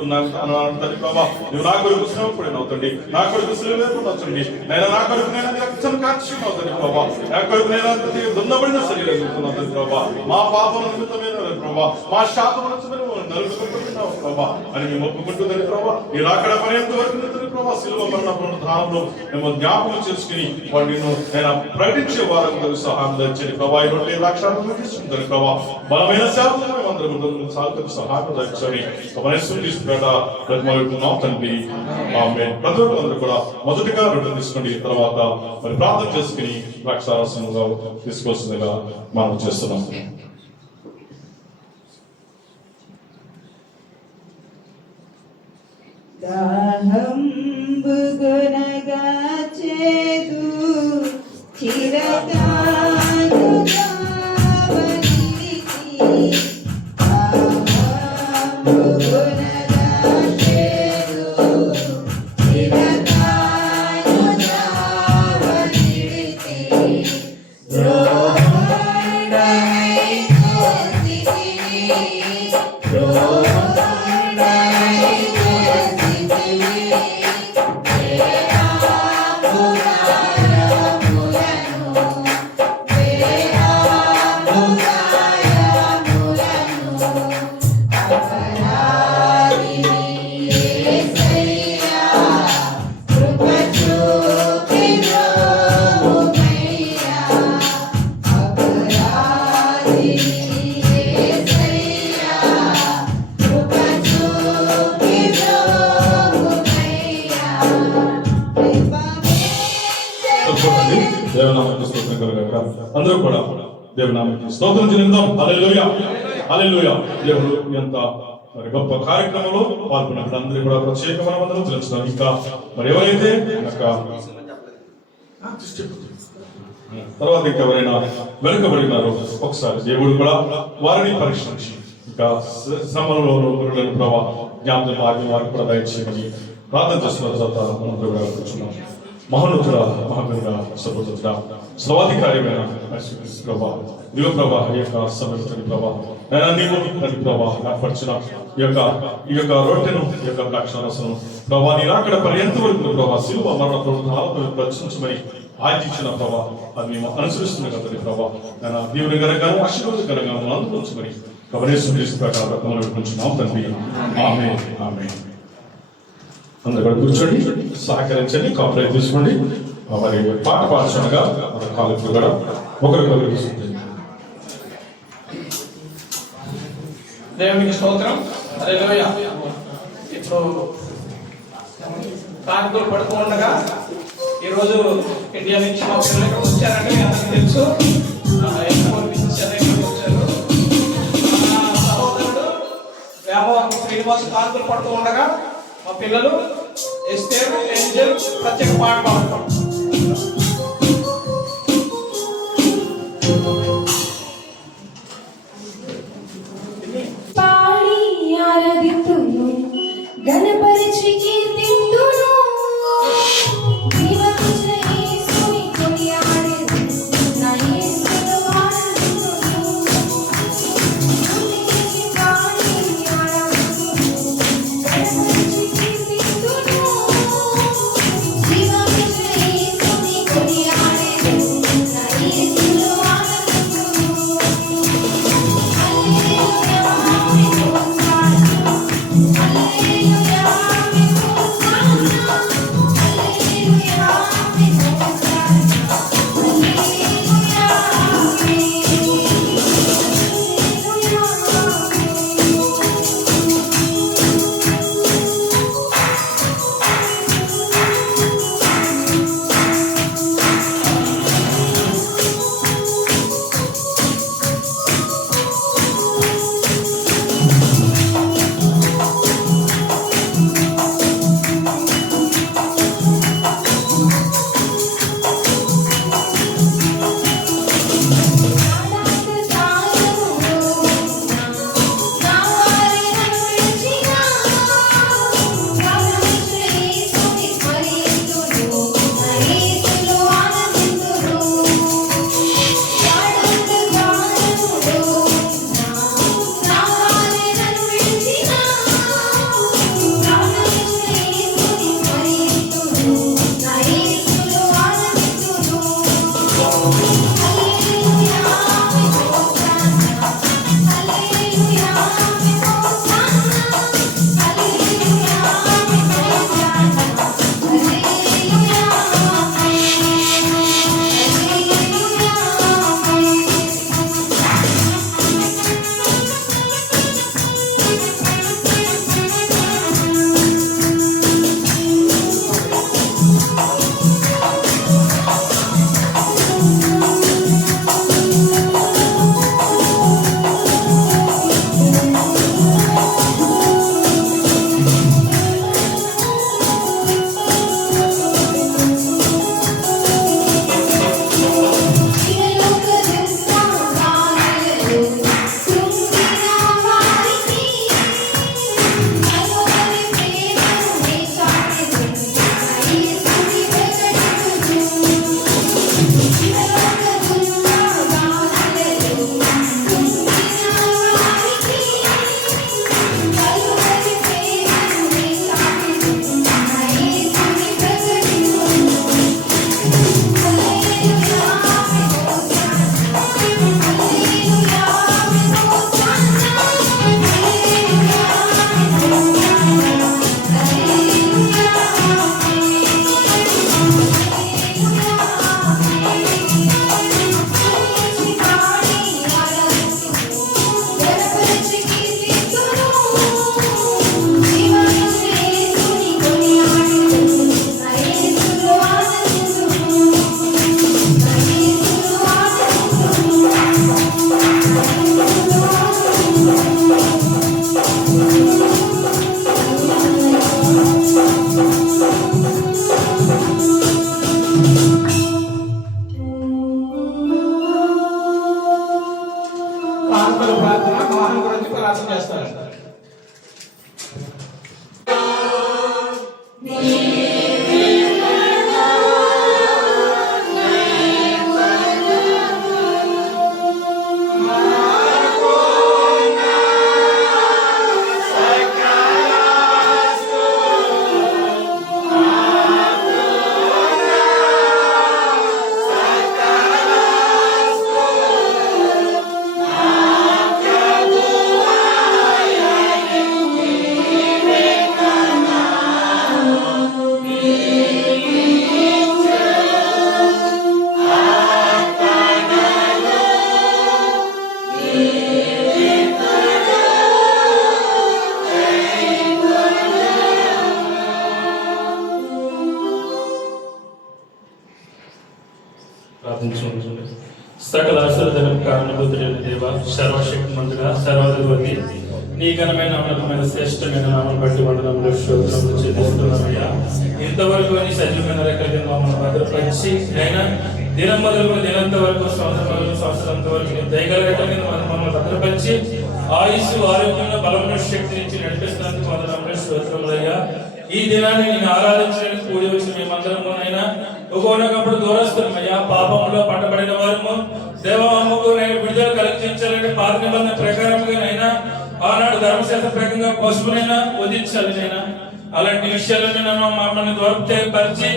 తండ్రి ప్రభా నువ్వు నా కొరకు శ్రమపడినవుతండి, నా కొరకు శ్రమపడినవుతండి. నేను నా కొరకు నేను రక్తం కాచుకున్నావుతండి ప్రభా. నా కొరకు నేను దున్నబడిన శరీరం తండ్రి ప్రభా. మా పాపం నిమిత్తమైన ప్రభా, మా శాపం నలుగుతున్నావు ప్రభా అని మేము ఒప్పుకుంటుందని ప్రభా. ఈ రాకడ పర్యంత వరకు ప్రభా శిలువ మరణ పునరుద్ధానంలో మేము జ్ఞాపకం చేసుకుని వాడిని నేను ప్రకటించే వారికి సహాయం దంచండి ప్రభా. ఈ రొట్టె ద్రాక్షారసం తీసుకుంటాను ప్రభా. బలమైన శాపం మేమందరం సాగుతూ సహాయం దంచండి. బ్రతిమాలుతున్నాం తండ్రి, ఆమేన్. ప్రతి ఒక్కరు కూడా మొదటిగా రొట్టె తీసుకోండి, తర్వాత మరి ప్రార్థన చేసుకుని ద్రాక్షారసంగా తీసుకోవాల్సిందిగా మనం చేస్తున్నాం. దాహంబు గునగా చేదు చిరకాలుగా వనిలితి. దాహంబు గునగా చేదు చిరకాలుగా వనిలితి. ద్రోణై కోసితిని, అందరూ కూడా దేవునామానికి స్తోత్రం చెల్లిద్దాం. హల్లెలూయా, హల్లెలూయా. దేవుడు ఎంత మరి గొప్ప కార్యక్రమంలో పాల్గొన్నప్పుడు అందరూ కూడా ప్రత్యేకమైన వందనం తెలుస్తున్నాం. ఇంకా మరి ఎవరైతే తర్వాత ఇంకెవరైనా వెనుకబడినారో ఒకసారి దేవుడు కూడా వారిని పరీక్షించి ఇంకా శ్రమలో ప్రభావ జ్ఞాపకం వారిని వారికి కూడా దయచేయమని ప్రార్థన చేస్తున్న తర్వాత అందరూ కూడా కూర్చున్నాం. మహోన్నతుడ, మహావీరుడా, సర్వోన్నతుడ, సర్వాధికారమైన ప్రభా, దివ ప్రభా ఈ యొక్క సమర్థని ప్రభా నేను నీవు తండ్రి ప్రభా ఏర్పరిచిన ఈ యొక్క రొట్టెను ఈ యొక్క ద్రాక్షారసం ప్రభా నీ రాకడ పర్యంత వరకు ప్రభా శిలువ మరణ ప్రభుత్వాలను రక్షించమని ఆజ్ఞించిన ప్రభా అది మేము అనుసరిస్తున్న కదండి ప్రభా నేను దేవుని గనగాను ఆశీర్వాదకరంగా అందుకోవచ్చమని కవరేశ్వర క్రీస్తు ప్రకారం కొంచున్నాం తండ్రి. ఆమేన్, ఆమేన్. అందరూ కూడా కూర్చోండి, సహకరించండి, కాపరేట్ తీసుకోండి. మరి పాట పాడుచుండగా మన కాలేజీలో కూడా ఒకరికొకరు తీసుకుంటుంది. దేవునికి స్తోత్రం. హల్లెలూయా. ఇప్పుడు కానుకలు పడుతూ ఉండగా ఈరోజు ఇండియా నుంచి మా పిల్లలు వచ్చారని అందరికీ తెలుసు. సహోదరుడు వ్యాపారం శ్రీనివాస్ కానుకలు పడుతూ ఉండగా మా పిల్లలు ఎస్టేర్ ఏంజల్ ప్రత్యేక పాట పాడతాం. పాడి ఆరాధింతును, గణపరిచి కీర్తింతును, జీవమున యేసుని కొనియాడెను, నా యేసును వాడుదును. స్తుతించి పాడి ఆరాధింతును, గణపరిచి కీర్తింతును, జీవమున ప్రార్థించుకుంటుంది. సకల ఆశీర్వదనం కారణభూతుడైన దేవ, సర్వశక్తిమంతుడా, సర్వాధిపతి, నీ ఘనమైన ఉన్నతమైన శ్రేష్టమైన నామం బట్టి వందనములు స్తోత్రములు చెల్లిస్తున్నామయ్యా. ఇంతవరకు నీ సజీవమైన రెక్కల కింద మమ్మల్ని భద్రపరిచి అయినా దినం మొదలు దినంత వరకు సంవత్సరంత వరకు నీ దయగల రెక్కల కింద మమ్మల్ని భద్రపరిచి ఆయుస్సు ఆరోగ్యంలో బలమైన శక్తినిచ్చి నడిపిస్తున్నందుకు వందనములు స్తోత్రములయ్యా. ఈ దినాన్ని నేను ఆరాధించడానికి కూడి వచ్చిన మేమందరమునైనా ఒకనొకప్పుడు దూరస్తున్నామయ్యా. పాపంలో పట్టబడిన వారము దేవమ్మకు నేను విడుదల కలిగించాలంటే పాత నిబంధన ప్రకారంగానైనా ఆనాడు ధర్మశాస్త్ర ప్రకారంగా పశువునైనా వధించాలి నైనా. అలాంటి విషయాలను నన్ను మమ్మల్ని దూరపరిచి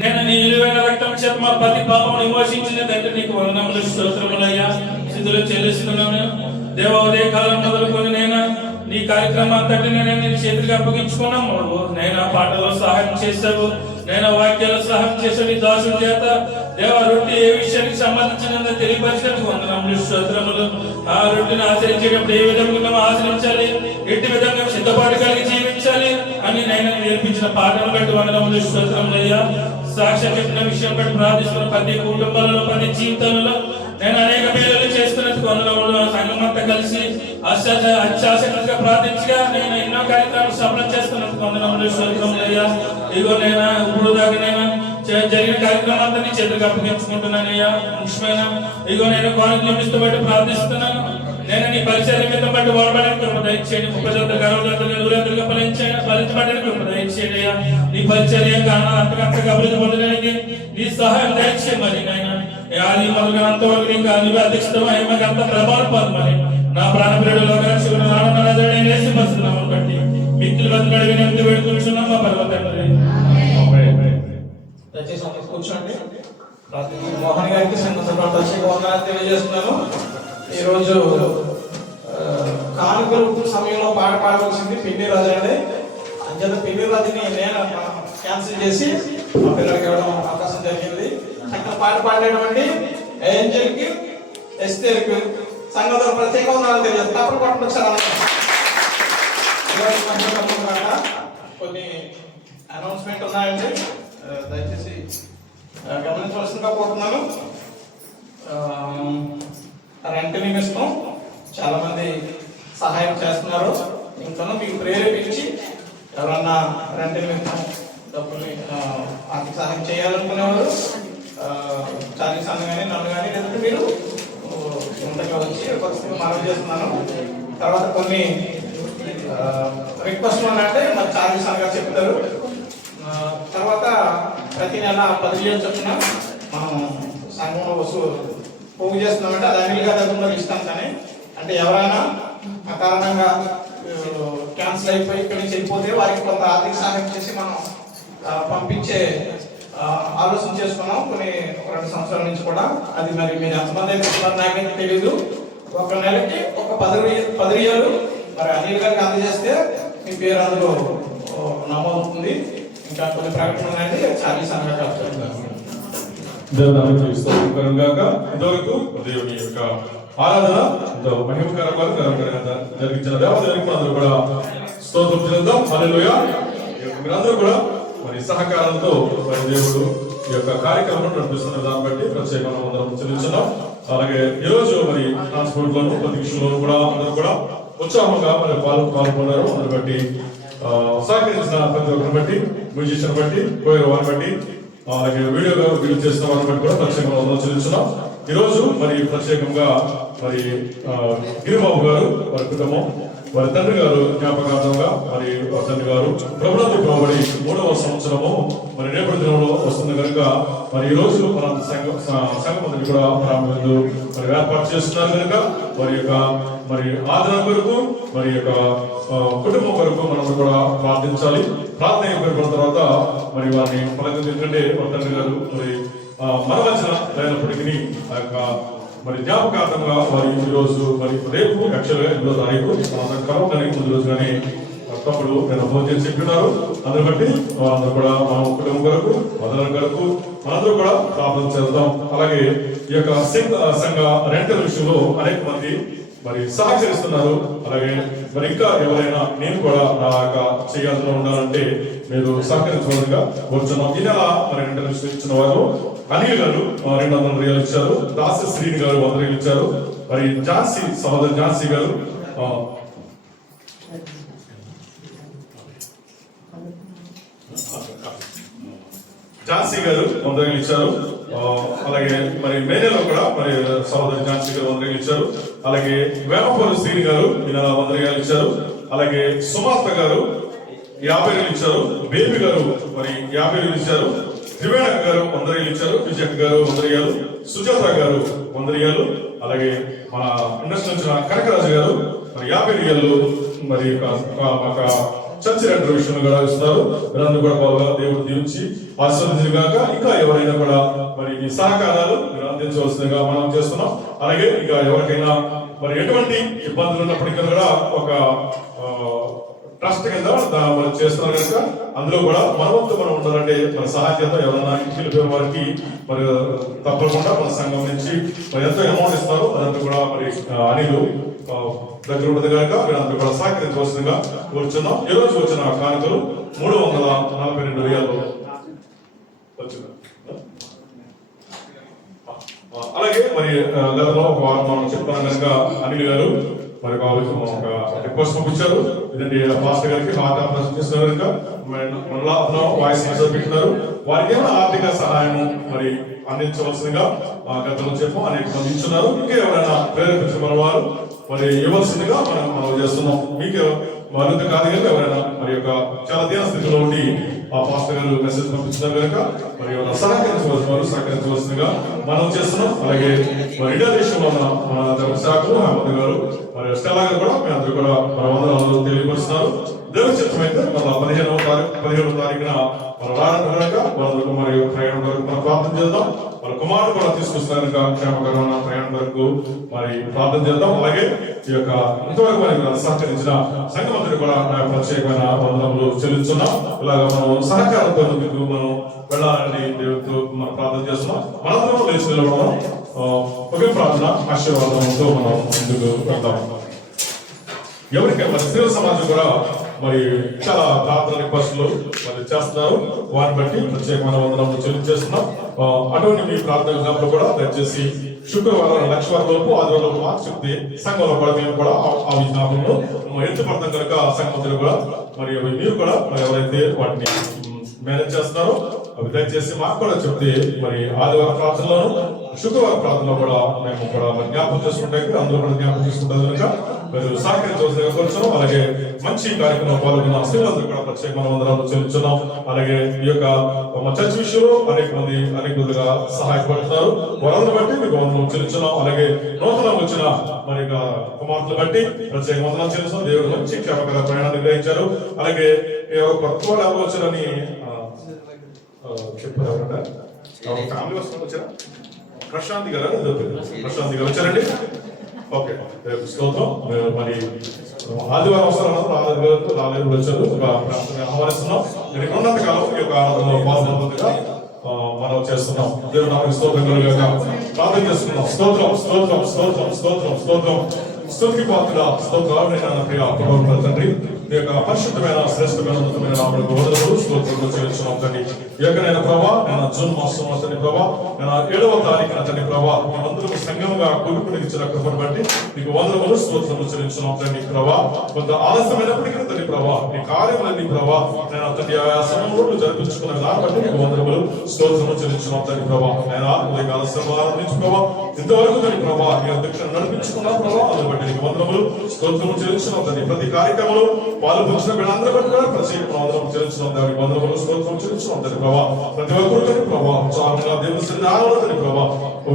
నేను నీ విలువైన రక్తం చేత మా ప్రతి పాపం విమోచించిన దగ్గర నీకు వందనములు స్తోత్రములయ్యా. స్థితిలో చెల్లిస్తున్నాను దేవ. ఉదయ కాలం మొదలుకొని నేను నీ కార్యక్రమం అంతటి నేను నీ చేతికి అప్పగించుకున్నాము. నేను పాటలో సహాయం చేశావు, నేను వాక్యాలు సహాయం చేశావు. నీ దాసుడి చేత దేవ రొట్టె ఏ విషయానికి సంబంధించినందుకు తెలియపరిచినట్టు వందనములు స్తోత్రములు. ఆ రొట్టెను ఆచరించేటప్పుడు ఏ విధంగా మేము ఆచరించాలి, ఎట్టి విధంగా సిద్ధపాటు కలిగి జీవించాలి అని నేను నేర్పించిన పాటలు బట్టి వందనములు స్తోత్రములయ్యా. సాక్ష్యం చెప్పిన విషయం బట్టి ప్రార్థిస్తున్న ప్రతి కుటుంబాలలో ప్రతి జీవితాలలో నేను అనేక మేలు చేస్తున్నట్టు వందనములు. సంఘం అంతా కలిసి అత్యాశక్తిగా ప్రార్థించగా నేను ఎన్నో కార్యక్రమాలు సఫలం చేస్తున్నట్టు వందనములు స్తోత్రములయ్యా. ఇదిగో నేను ఇప్పుడు దాకా నేను జరిగిన కార్యక్రమాలతో నీ చేతులకు అప్పగించుకుంటున్నానయ్యా. ముఖ్యమైన ఇదిగో నేను కానుకలు ఇష్టపడి ప్రార్థిస్తున్నాను. నేను నీ పరిచర్య మీద బట్టి వాడబడడానికి కృప దయచేయండి. 30 గర్భంగా ఫలించబడడానికి కృప దయచేయండి అయ్యా. నీ పరిచర్య అంతకంతగా అభివృద్ధి పొందడానికి నీ సహాయం దయచేయమని నాయన. ఆది మొదలుగా అంతవరకు నీకు అన్ని అధ్యక్షతమై మాకు అంత ప్రభావం పొందమని నా ప్రాణప్రియుడులో శివుని నామనాథుడైన యేసుక్రీస్తు నామమున బట్టి మిక్కిలి బతుకడి వినంతి వేడుకుంటున్నాం మా పరమ తండ్రి. దయచేసి అందరూ కూర్చోండి. మోహన్ గారికి ప్రత్యేక వందనాలు తెలియజేస్తున్నాను. ఈరోజు కానుకల సమయంలో పాట పాడవలసింది పిన్ని రాజు అండి. అంచేత పిన్ని రాజుని నేను క్యాన్సిల్ చేసి మా పిల్లలకి ఇవ్వడం అవకాశం జరిగింది. అక్కడ పాట పాడేటువంటి ఏంజల్కి, ఎస్తేర్కి సంఘంలో ప్రత్యేక వందనాలు తెలియజేస్తాను. తప్పుడు పట్టుకొచ్చారు. కొన్ని అనౌన్స్మెంట్ ఉన్నాయండి, దయచేసి గమనించవలసిందిగా కోరుతున్నాను. రెంట్ నిమిత్తం చాలా మంది సహాయం చేస్తున్నారు. ఇంకా మీకు ప్రేరేపించి ఎవరన్నా రెంట్ నిమిత్తం డబ్బుని ఆర్థిక సహాయం చేయాలనుకునేవారు చార్జెస్ అన్న కానీ నన్ను కానీ లేదంటే మీరు ఇంతగా వచ్చి పరిస్థితిగా మనవి చేస్తున్నాను. తర్వాత కొన్ని రిక్వెస్ట్ అంటే మరి చార్జెస్ అనగా చెప్తారు. తర్వాత ప్రతి నెల 10,000 చొప్పున మనం సంఘంలో పోగు చేస్తున్నామంటే అది అనిల్గా దగ్గర ఇస్తాం. కానీ అంటే ఎవరైనా అకారణంగా క్యాన్సిల్ అయిపోయి ఇక్కడి నుంచి వెళ్ళిపోతే వారికి కొంత ఆర్థిక సహాయం చేసి మనం పంపించే ఆలోచన చేసుకున్నాం. కొన్ని 2 సంవత్సరాల నుంచి కూడా అది మరి మీరు ఎంతమంది అయితే నాకైతే తెలీదు. ఒక నెలకి ఒక 10 రియాలు మరి అనిల్ గారికి అందజేస్తే మీ పేరు అందులో నమోదవుతుంది. ఇంకా కొన్ని ప్రకటనలు ఉన్నాయండి, చార్జెస్ అనగా ఇంతవరకు దేవుని యొక్క ఆరాధన మహిమకరంగా జరిగించిన దేవదేవునికి అందరూ కూడా స్తోత్రం చెల్లిద్దాం. హల్లెలూయా. మీరందరూ కూడా మరి సహకారంతో మరి దేవుడు ఈ యొక్క కార్యక్రమం నడిపిస్తున్న దాన్ని బట్టి ప్రత్యేకంగా అందరం చెల్లించున్నాం. అలాగే ఈ రోజు మరి ట్రాన్స్పోర్ట్ లోను ప్రతి విషయంలో కూడా అందరూ కూడా ఉత్సాహంగా మరి పాల్గొన్నారు. అందుని బట్టి సహకరించిన ప్రతి ఒక్కరిని బట్టి, మ్యూజిషియన్ బట్టి, కోయర్ వారిని బట్టి, అలాగే వీడియోగా బిల్డ్ చేసిన వారిని బట్టి కూడా ప్రత్యేకంగా అందరం చెల్లించున్నాం. ఈ రోజు మరి ప్రత్యేకంగా మరి గిరిబాబు గారు వారి కుటుంబం, వారి తండ్రి గారు జ్ఞాపకార్థంగా మరి వారి తండ్రి గారు ప్రభుత్వ పిలువబడి 3వ సంవత్సరము మరి రేపటి దినంలో వస్తుంది కనుక మరి ఈ రోజు మన సంఘమందరినీ కూడా ప్రారంభించు మరి ఏర్పాటు చేస్తున్నారు కనుక వారి యొక్క మరి ఆదరణ కొరకు మరి యొక్క కుటుంబం కొరకు మనం కూడా ప్రార్థించాలి. ప్రార్థన అయిపోయిన తర్వాత మరి వారిని ఫలితం ఎందుకంటే వారి తండ్రి గారు మరి మరణించిన అయినప్పటికీ ఆ యొక్క మరి జ్ఞాపకార్థంగా వారి ఈ రోజు మరి రేపు యాక్చువల్గా 8వ తారీఖు కలం కానీ ముందు రోజు కానీ తప్పుడు నేను ఫోన్ చేసి చెప్పినారు. అందుని బట్టి వాళ్ళందరూ కూడా మన కుటుంబం కొరకు, వదల కొరకు మనందరూ కూడా ప్రార్థన చేద్దాం. అలాగే ఈ యొక్క సంఘ రెంటల్ విషయంలో అనేక మంది మరి సహకరిస్తున్నారు. అలాగే మరి ఇంకా ఎవరైనా నేను కూడా నా యొక్క చేయాల్సి ఉండాలంటే మీరు సహకరించవలసిగా కూర్చున్నాం. ఈ నెల మరి ఇంటర్వ్యూ ఇచ్చిన వారు అనిల్ గారు 200 రియాలు ఇచ్చారు. దాసి శ్రీని గారు 100 రియాలు ఇచ్చారు. మరి ఝాన్సీ సహోదరు ఝాన్సీ గారు ఝాన్సీ గారు 100 రియాలు ఇచ్చారు. అలాగే మరి మేనేలో కూడా మరి సహోదరి ఝాన్సీ గారు 100 రియాలు ఇచ్చారు. అలాగే వేమపూరి శ్రీని గారు ఈ నెల 100 రియాలు ఇచ్చారు. అలాగే సుమార్త గారు 50 రియాలు ఇచ్చారు. బేబీ గారు మరి 50 రియాలు ఇచ్చారు. త్రివేణ గారు 100 రియాలు ఇచ్చారు. విజయ్ గారు 100 రియాలు. సుజాత గారు 100 రియాలు. అలాగే మన ఇండస్ట్రీ వచ్చిన కనకరాజు గారు మరి 50 రియాలు మరి ఒక చర్చ విషయంలో కూడా ఇస్తున్నారు. వీరందరూ కూడా బాగా దేవుడు దీవించి ఆశీర్వదించగాక. ఇంకా ఎవరైనా కూడా మరి మీ సహకారాలు మీరు అందించవలసిందిగా మనం చేస్తున్నాం. అలాగే ఇంకా ఎవరికైనా మరి ఎటువంటి ఇబ్బందులు ఉన్నప్పటికీ కూడా ఒక ట్రస్ట్ కింద మనం చేస్తున్నారు కనుక అందులో కూడా మన వంతు మనం ఉండాలంటే మన సహాయం ఎవరైనా ఇంటికి వారికి మరి తప్పకుండా మన సంఘం నుంచి మరి ఎంతో అమౌంట్ ఇస్తారు. అదంతా కూడా మరి అనిలు దగ్గర ఉండదు కనుక మీరు అందరూ కూడా సహకరించవలసిందిగా కూర్చున్నాం. ఈ రోజు వచ్చిన కానుకలు 342 రియాలు వచ్చింది. అలాగే మరి గతంలో ఒక వారం మనం చెప్తాం కనుక అనిల్ గారు మరి ఒక రిక్వెస్ట్ పంపించారు. ఇదండి పాస్టర్ గారికి హార్ట్ ఆపరేషన్ చేస్తున్నారు కనుక మళ్ళా వాయిస్ మెసేజ్ పెట్టినారు. వారికి ఏమైనా ఆర్థిక సహాయం మరి అందించవలసిందిగా గతంలో చెప్పాం. అనేక మంది ఇచ్చున్నారు. ఇంకా ఎవరైనా ప్రేరేపించబడిన వారు మరి ఇవ్వాల్సిందిగా మనం చేస్తున్నాం. మీకు వాళ్ళతో కాదు కనుక ఎవరైనా మరి యొక్క చాలా దీన స్థితిలో ఉండి ఆ పాస్టర్ గారు మెసేజ్ పంపించినారు కనుక మరి సహకరించవలసిందిగా మనం చేస్తున్నాం. అలాగే మరి ఇండియా దేశంలో ఉన్న మన శాఖలు హేమంత్ గారు మరి స్టెల్లా గారు కూడా మీ అందరూ కూడా మన వందనాలు తెలియపరుస్తున్నారు. దేవుని చిత్రం అయితే మన 15వ తారీఖున మన రావడం కనుక వాళ్ళకు మరి ప్రయాణం వరకు మనం ప్రార్థన చేద్దాం. వాళ్ళ కుమారుడు కూడా తీసుకొస్తారు కనుక క్షేమకరమైన ప్రయాణం వరకు మరి ప్రార్థన చేద్దాం. అలాగే ఈ యొక్క ఇంతవరకు మరి సహకరించిన సంఘమంత్రి కూడా ప్రత్యేకమైన వందనములు చెల్లిస్తున్నాం. ఇలాగ మనం సహకారంతో మనం వెళ్ళాలని దేవుడితో మనం ప్రార్థన చేస్తున్నాం. మనందరం లేచి నిలబడడం ఒకే ప్రార్థన ఆశీర్వాదంతో మనం ముందుకు వెళ్దాం. ఎవరికైనా మరి స్త్రీల సమాజం కూడా మరి చాలా ప్రార్థన రిక్వెస్ట్లు మరి చేస్తున్నారు. వారిని బట్టి ప్రత్యేకమైన వందనములు చెల్లించేస్తున్నాం. అటువంటి మీ ప్రార్థన విధానంలో కూడా దయచేసి శుక్రవారం లక్షవారం లోపు ఆదివారం లోపు మాకు చెప్తే సంఘంలో కూడా మేము కూడా ఆ విజ్ఞాపనలో ఎత్తుపడతాం కనుక సంఘంలో కూడా మరి మీరు కూడా మరి ఎవరైతే వాటిని మేనేజ్ చేస్తున్నారో అవి దయచేసి మాకు కూడా చెప్తే మరి ఆదివారం ప్రార్థనలోను శుక్రవారం ప్రార్థనలో కూడా మేము కూడా జ్ఞాపకం చేసుకుంటాం. అందరూ కూడా జ్ఞాపకం చేసుకుంటారు కనుక మీరు సహకరించవలసిందిగా కూర్చున్నాం. అలాగే మంచి కార్యక్రమం పాల్గొన్న స్త్రీలందరూ కూడా ప్రత్యేకమైన వందనాలు చెల్లించున్నాం. అలాగే ఈ యొక్క చర్చ విషయంలో అనేక మందిగా సహాయపడుతున్నారు. వారందరూ బట్టి మీకు వందనాలు చెల్లించున్నాం. అలాగే నూతన వచ్చిన మరి కుమార్తెలు బట్టి ప్రత్యేక వందనాలు చెల్లిస్తున్నాం. దేవుడు మంచి క్షేమకర ప్రయాణాన్ని గ్రహించారు. అలాగే కొత్త వాళ్ళు వచ్చారని చెప్పారు. ఫ్యామిలీ వస్తుంది వచ్చారా? ప్రశాంత్ గారు వచ్చారండి. ఓకే స్తోత్రం. మరి ఆదివారం అవసరం రాలేదు వచ్చారు. ఆహ్వానిస్తున్నాం. మీరు ఉన్నంత కాలం ఈ యొక్క ఆరాధనలో పాల్గొన్నట్టుగా మనం చేస్తున్నాం. దేవుడు నాకు స్తోత్రం కలుగుగా ప్రార్థన చేస్తున్నాం. స్తోత్రం స్తోత్రం స్తోత్రం స్తోత్రం స్తోత్రం స్తుతికి పాత్రుడా స్తోత్రం తండ్రి. ఈ యొక్క పరిశుద్ధమైన శ్రేష్టమైన ఉన్నతమైన నామములకు వందనాలు స్తోత్రములు చెల్లించున్నాం తండ్రి. ఈ యొక్క నేను ప్రభా నేను జూన్ మాసంలో తండ్రి ప్రభా నేను 7వ తారీఖున తండ్రి ప్రభా మేమందరూ సంఘంగా కూడుకుని ఇచ్చిన కృపను బట్టి నీకు వందనములు స్తోత్రములు చెల్లించున్నాం తండ్రి ప్రభా. కొంత ఆలస్యమైనప్పటికీ తండ్రి ప్రభా నీ కార్యములన్నీ ప్రభా నేను తండ్రి ఆ సమయంలో జరిపించుకున్న దాన్ని బట్టి నీకు వందనములు స్తోత్రములు చెల్లించున్నాం తండ్రి ప్రభా. నేను ఉదయకాల శ్రమలను నుంచి ప్రభా ఇంతవరకు తండ్రి ప్రభా నీ అధ్యక్షులు నడిపించుకున్నాం ప్రభా. అందుని బట్టి నీకు వందనములు స్తోత్రములు చెల్లించున్నాం తండ్రి. ప్రతి కార్యక్రమంలో పాల్పంచిన వీళ్ళందరూ బట్టి కూడా ప్రత్యేక వందనములు చెల్లించున్నాం దానికి వందనములు స్తోత్రములు చెల్లించున్నాం తండ్రి ప్రభా. ప్రతి ఒక్కరు తండ్రి ప్రభా ఉత్సాహంగా దేవుని సన్నిధానంలో తండ్రి ప్రభా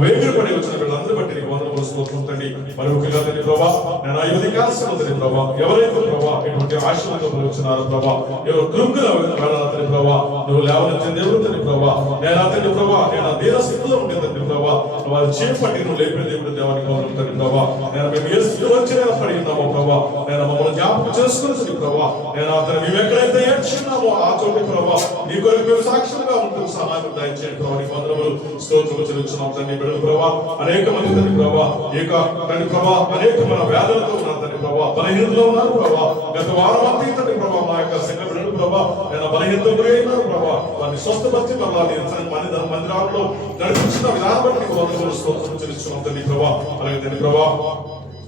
వేగిరి పడి వచ్చిన వీళ్ళందరూ బట్టి నీకు వందనములు స్తోత్రం తండ్రి. మరి ముఖ్యంగా తండ్రి ప్రభా నేను యువతి కాల్సిన తండ్రి ప్రభా ఎవరైతే ప్రభా ఇటువంటి ఆశీర్వాదంతో వచ్చినారు ప్రభా ఎవరు కృంగుల వెళ్ళాలి తండ్రి ప్రభా నువ్వు లేవనెత్తిన దేవుడు తండ్రి ప్రభా నేను తండ్రి ప్రభా నేను దీన స్థితిలో ఉండే తండ్రి ప్రభా వారి చేపట్టి నువ్వు లేపిన దేవుడు దేవానికి వందనం తండ్రి ప్రభా. నేను మేము ఏ స్థితిలో వచ్చి పడి ఉన్నామో ప్రభా నేను మమ్మల్ని జ్ఞాపకం చేసుకుని ప్రభా నేను అతను మేము ఎక్కడైతే ఏడ్చున్నామో ఆ చోటు ప్రభా నీ కొరకు మేము సాక్షులుగా ఉంటుంది సహాయం దయచేయండి ప్రభా. నీకు వందనములు స్తోత్రములు చెల్లించున్నాం తండ్రి. బిడ్డలు ప్రభావ అనేక మంది తండ్రి ప్రభావ తండ్రి ప్రభావ అనేకమైన వ్యాధులతో ఉన్నారు తండ్రి ప్రభావ, బలహీనతలో ఉన్నారు ప్రభావ. గత వారం అంతా తండ్రి ప్రభావ మా యొక్క సంఘ బిడ్డలు ప్రభావ నేను బలహీనతతో గురైనారు ప్రభావ, వారిని స్వస్థపరిచి మరలా మందిరాల్లో నడిపించిన విధానం బట్టి స్తోత్రం చెల్లిస్తున్నాం తండ్రి ప్రభావ. అలాగే తండ్రి ప్రభావ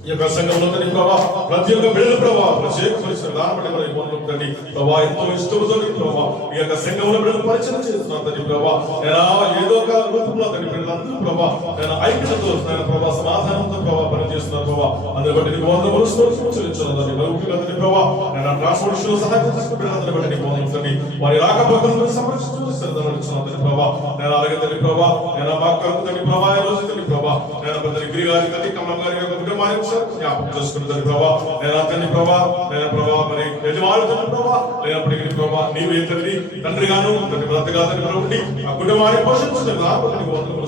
ఈ యొక్క సంఘంలో తండ్రి ప్రభావ ప్రతి ఒక్క బిడ్డల ప్రభావ ప్రత్యేకపరిచిన విధానం బట్టి మరి ఇవ్వడం తండ్రి ప్రభావ ఎంతో ఇష్టంతో ప్రభావ ఈ యొక్క సంఘంలో బిడ్డలు పరిచయం చేస్తున్నాం తండ్రి ప్రభావ. నేను ఏదో ఒక రూపంలో తండ్రి బిడ్డలందరూ ప్రభావ నేను ఐక్యతతో ప్రభావ సమాధానంతో ప్రభావ పనిచేస్తున్నారు ప్రభావ. అందుని బట్టి నీకు వందనములు స్తోత్రం చెల్లించున్నాను తండ్రి. ముఖ్యంగా తండ్రి ప్రభావ నేను ట్రాన్స్పోర్టేషన్ సహాయం చేసుకుని బిడ్డలందరి బట్టి నీకు వందనములు తండ్రి. వారి రాకపోకలను సంరక్షిస్తున్నాను తండ్రి ప్రభావ. నేను అలాగే తండ్రి ప్రభావ నేను మా తండ్రి ప్రభావ ఈ రోజు తండ్రి ప్రభావ నేను తండ్రి గిరి గారి తండ్రి కమలం గారి యొక్క కుటుంబానికి జ్ఞాపకం చేసుకుంటాను ప్రభావ. నేను తండ్రి ప్రభావ నేను ప్రభావ మరి యజమాని తండ్రి ప్రభావ లేనప్పటికీ ప్రభావ నీవే తండ్రి తండ్రి గాను తండ్రి భర్తగా తండ్రి ప్రభుని ఆ కుటుంబాన్ని పోషించిన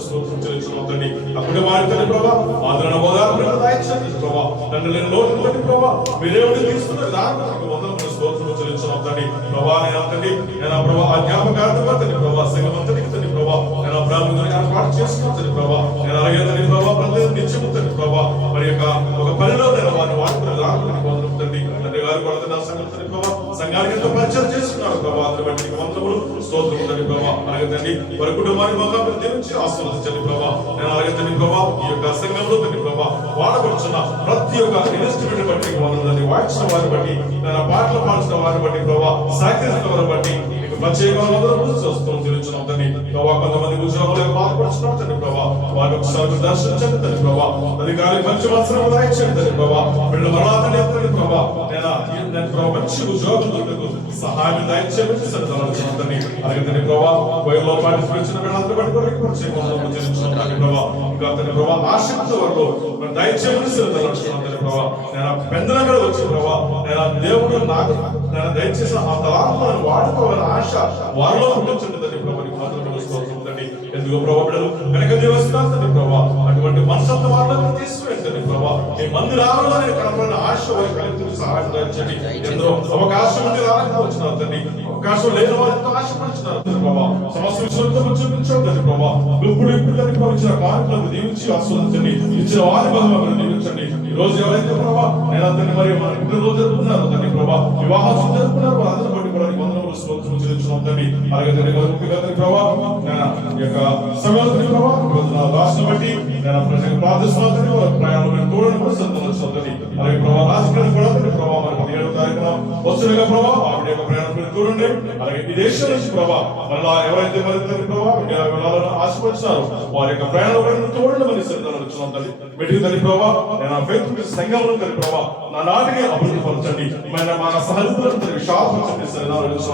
స్తోత్రం చెల్లించున్నాం తండ్రి. ఆ కుటుంబాన్ని తండ్రి ప్రభావ ఆదరణ ఓదార్పు ప్రభావ తండ్రి లేని లోటు తండ్రి ప్రభావ మీరేమిటి తీసుకున్న విధానం వందనములు స్తోత్రం చెల్లించున్నాం తండ్రి ప్రభావ. నేను తండ్రి నేను ప్రభావ ఆ జ్ఞాపకార్థంగా తండ్రి ప్రభావ సంఘమంతటికి తండ్రి ప్రభావ నేను బ్రాహ్మణులుగా ఏర్పాటు చేసుకున్నాను తండ్రి ప్రభావ. నేను అలాగే తండ్రి ప్రభావ ప్రతి నిత్యము తండ్రి ప్రభావ మరి యొక్క ఒక పనిలో నేను వారిని వాడుకునే దాని తండ్రి తండ్రి గారు పడుతున్న సంఘం తండ్రి ప్రభావ సంఘానికి ఎంతో పరిచయం చేస్తున్నారు ప్రభావ. అందుని బట్టి వందనములు స్తోత్రం తండ్రి ప్రభావ. అలాగే తండ్రి వారి కుటుంబాన్ని మమ్మల్ని దీవించి ఆశీర్వదించండి ప్రభావ. నేను అలాగే తండ్రి ప్రభావ ఈ యొక్క సంఘంలో తండ్రి ప్రభావ వాడబడుతున్న ప్రతి ఒక్క ఇన్స్ట్రుమెంట్ బట్టి వందనని వాయించిన వారిని బట్టి నేను పాటలు పాల్చిన వారిని బట్టి ప్రభావ సహకరించిన వారిని బట్టి ప్రత్యేకమైన చెల్లించున్నాం తండ్రి ప్రభావ. కొంతమంది ఉద్యోగులకు బాధపడుతున్నాం తండ్రి ప్రభావ వారి ఒకసారి దర్శించండి తండ్రి ప్రభావ. అధికారులు మంచి వత్సరం దాయించండి తండ్రి ప్రభావ. వీళ్ళు మరణాన్ని తండ్రి ప్రభావ నేను మంచి ఉద్యోగులకు సహాయం దాయించండి తండ్రి. అలాగే తండ్రి ప్రభావ వయలో పాటించిన వీళ్ళందరూ బట్టి ప్రత్యేకంగా చెల్లించున్నాం తండ్రి ప్రభావ. ఇంకా తండ్రి ప్రభావ ఆశక్తి వారిలో దయచేయమని తండ్రి ప్రభావ. నేను పెందనగా వచ్చి ప్రభావ నేను దేవుడు నాకు నేను దయచేసిన ఆ తలాలను వాడుకోవాలని ఆశ వారిలో ఉంటుందండి తండ్రి ప్రభావ. తండ్రి ఎందుకు ప్రభావ బిడ్డలు వెనక దేవస్థానం తండ్రి ప్రభావ అటువంటి మనసత్వ వారిలో తీసుకువెళ్తండి ప్రభావ. ఈ మంది రావాలో నేను కనపడిన ఆశ వారికి కలిగి సహాయం దాయించండి. ఎంతో అవకాశం ఉంది రాలేకపోతున్నారు తండ్రి, అవకాశం లేని వారితో ఆశపడుతున్నారు తండ్రి ప్రభావ. సమస్య విషయంతో చూపించండి తండ్రి ప్రభావ. ఇప్పుడు తండ్రి ప్రభావ ఇచ్చిన కార్యక్రమాలను దీవించి ఆస్వాదించండి, ఇచ్చిన వారి బహుమతులను దీవించండి. ఈ రోజు ఎవరైతే ప్రభావ నేను అతన్ని మరి మన ఇంటి రోజు జరుపుతున్నారు తండ్రి ప్రభావ వివాహం జరుపుకున్నారు వారందరూ బట్టి కూడా వందనములు స్తోత్రం చెల్లించున్నాం తండ్రి. అలాగే తండ్రి ముఖ్యంగా తండ్రి ప్రభావ నేను యొక్క సమయాన్ని ప్రభావ రాష్ట్రం బట్టి నేను ప్రజలకు ప్రార్థిస్తున్నాను తండ్రి. వారి ప్రయాణం తోడని కూడా సంతోషం తండ్రి. అలాగే ప్రభావ రాజకీయ కూడా తండ్రి ప్రభావ మరి 17వ తారీఖున వస్తున్నగా ప్రభావ ఆవిడ యొక్క ప్రయాణం చూడండి. అలాగే ఈ దేశం నుంచి ప్రభావ మళ్ళా ఎవరైతే మరి తండ్రి ప్రభావ వెళ్ళాలని ఆశపడుతున్నారు వారి యొక్క ప్రయాణం చూడండి మరి సంతోషం తండ్రి. మెడికి తండ్రి ప్రభావ నేను సంఘంలో తండ్రి ప్రభావ నా నాటిని అభివృద్ధి పరచండి. మన సహజులందరూ విశాఖపరచండి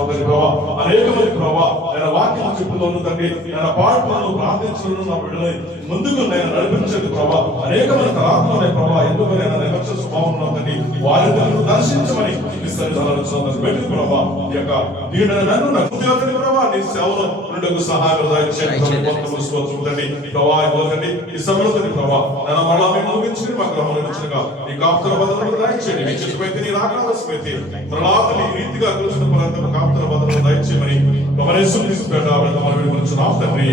తండ్రి ప్రభావ. అనేక మంది ప్రభావ నేను వాక్యం చెప్పుతోను తండ్రి నేను పాటలను ప్రార్థించడం నా బిడ్డని ముందుకు నేను నడిపించండి ప్రభావ. అనేక మంది తలాత్మలే ప్రభావ ఎందుకు నేను నిర్లక్ష్య స్వభావం తండ్రి వారి దర్శించమని మెడికి ప్రభావ ఈ యొక్క నన్ను నా హృదయాన్ని ప్రభావ నీ సేవలో నుండి సహాయం తండ్రి ప్రభావండి. ఈ సమయంలో తండ్రి ప్రభావ నేను మళ్ళా మేము ముగించి మా గ్రహంలో ఇచ్చినగా ఈ కాపుతల బదులు దయచేయండి. మీ చిత్తమైతే నీ రాకాలమైతే మరలాతని ఈ రీతిగా కలిసిన పరంగా కాపుతల బదులు దయచేయమని గమనిస్తూ తీసుకుంటాం తండ్రి.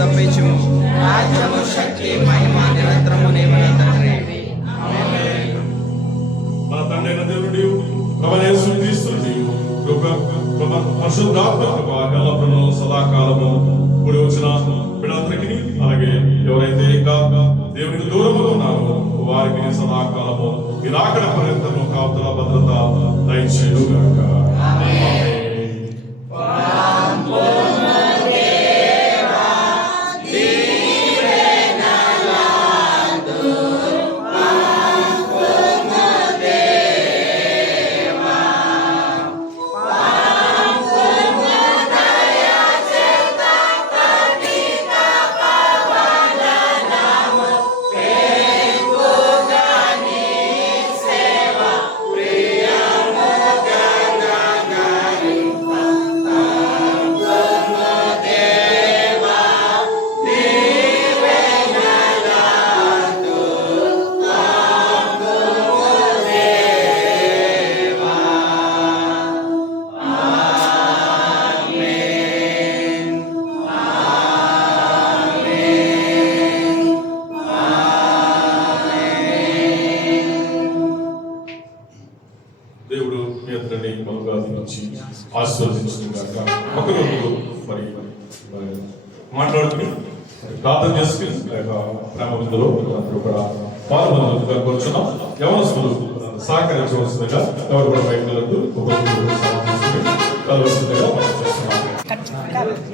తప్పించుము రాజ్యము శక్తి మహిమ నిరంతరము నీవే తండ్రి. మన తండ్రి అయిన దేవుడు ప్రభువు క్రీస్తు పరిశుద్ధాత్మకు ఎల్లప్పుడూ సదాకాలము కూడి వచ్చిన బిడ్డలందరికీ అలాగే ఎవరైతే ఇంకా దేవునికి దూరముగా ఉన్నారో వారికి సదాకాలము ఈ రాకడ పర్యంతము కాపుదల భద్రత దయచేయుగాక. ప్రియ ఆశీర్వదించింది కాక ఒకరు మరి మాట్లాడుకుని ప్రార్థన చేసుకుని ఆ యొక్క ప్రేమ విందులో అందరూ కూడా పాల్గొనందుకు కోరుచున్నాం. యవనస్తులు సహకరించవలసిందిగా ఎవరు కూడా బయటకు కలవలసిందిగా మనం చేస్తున్నాం.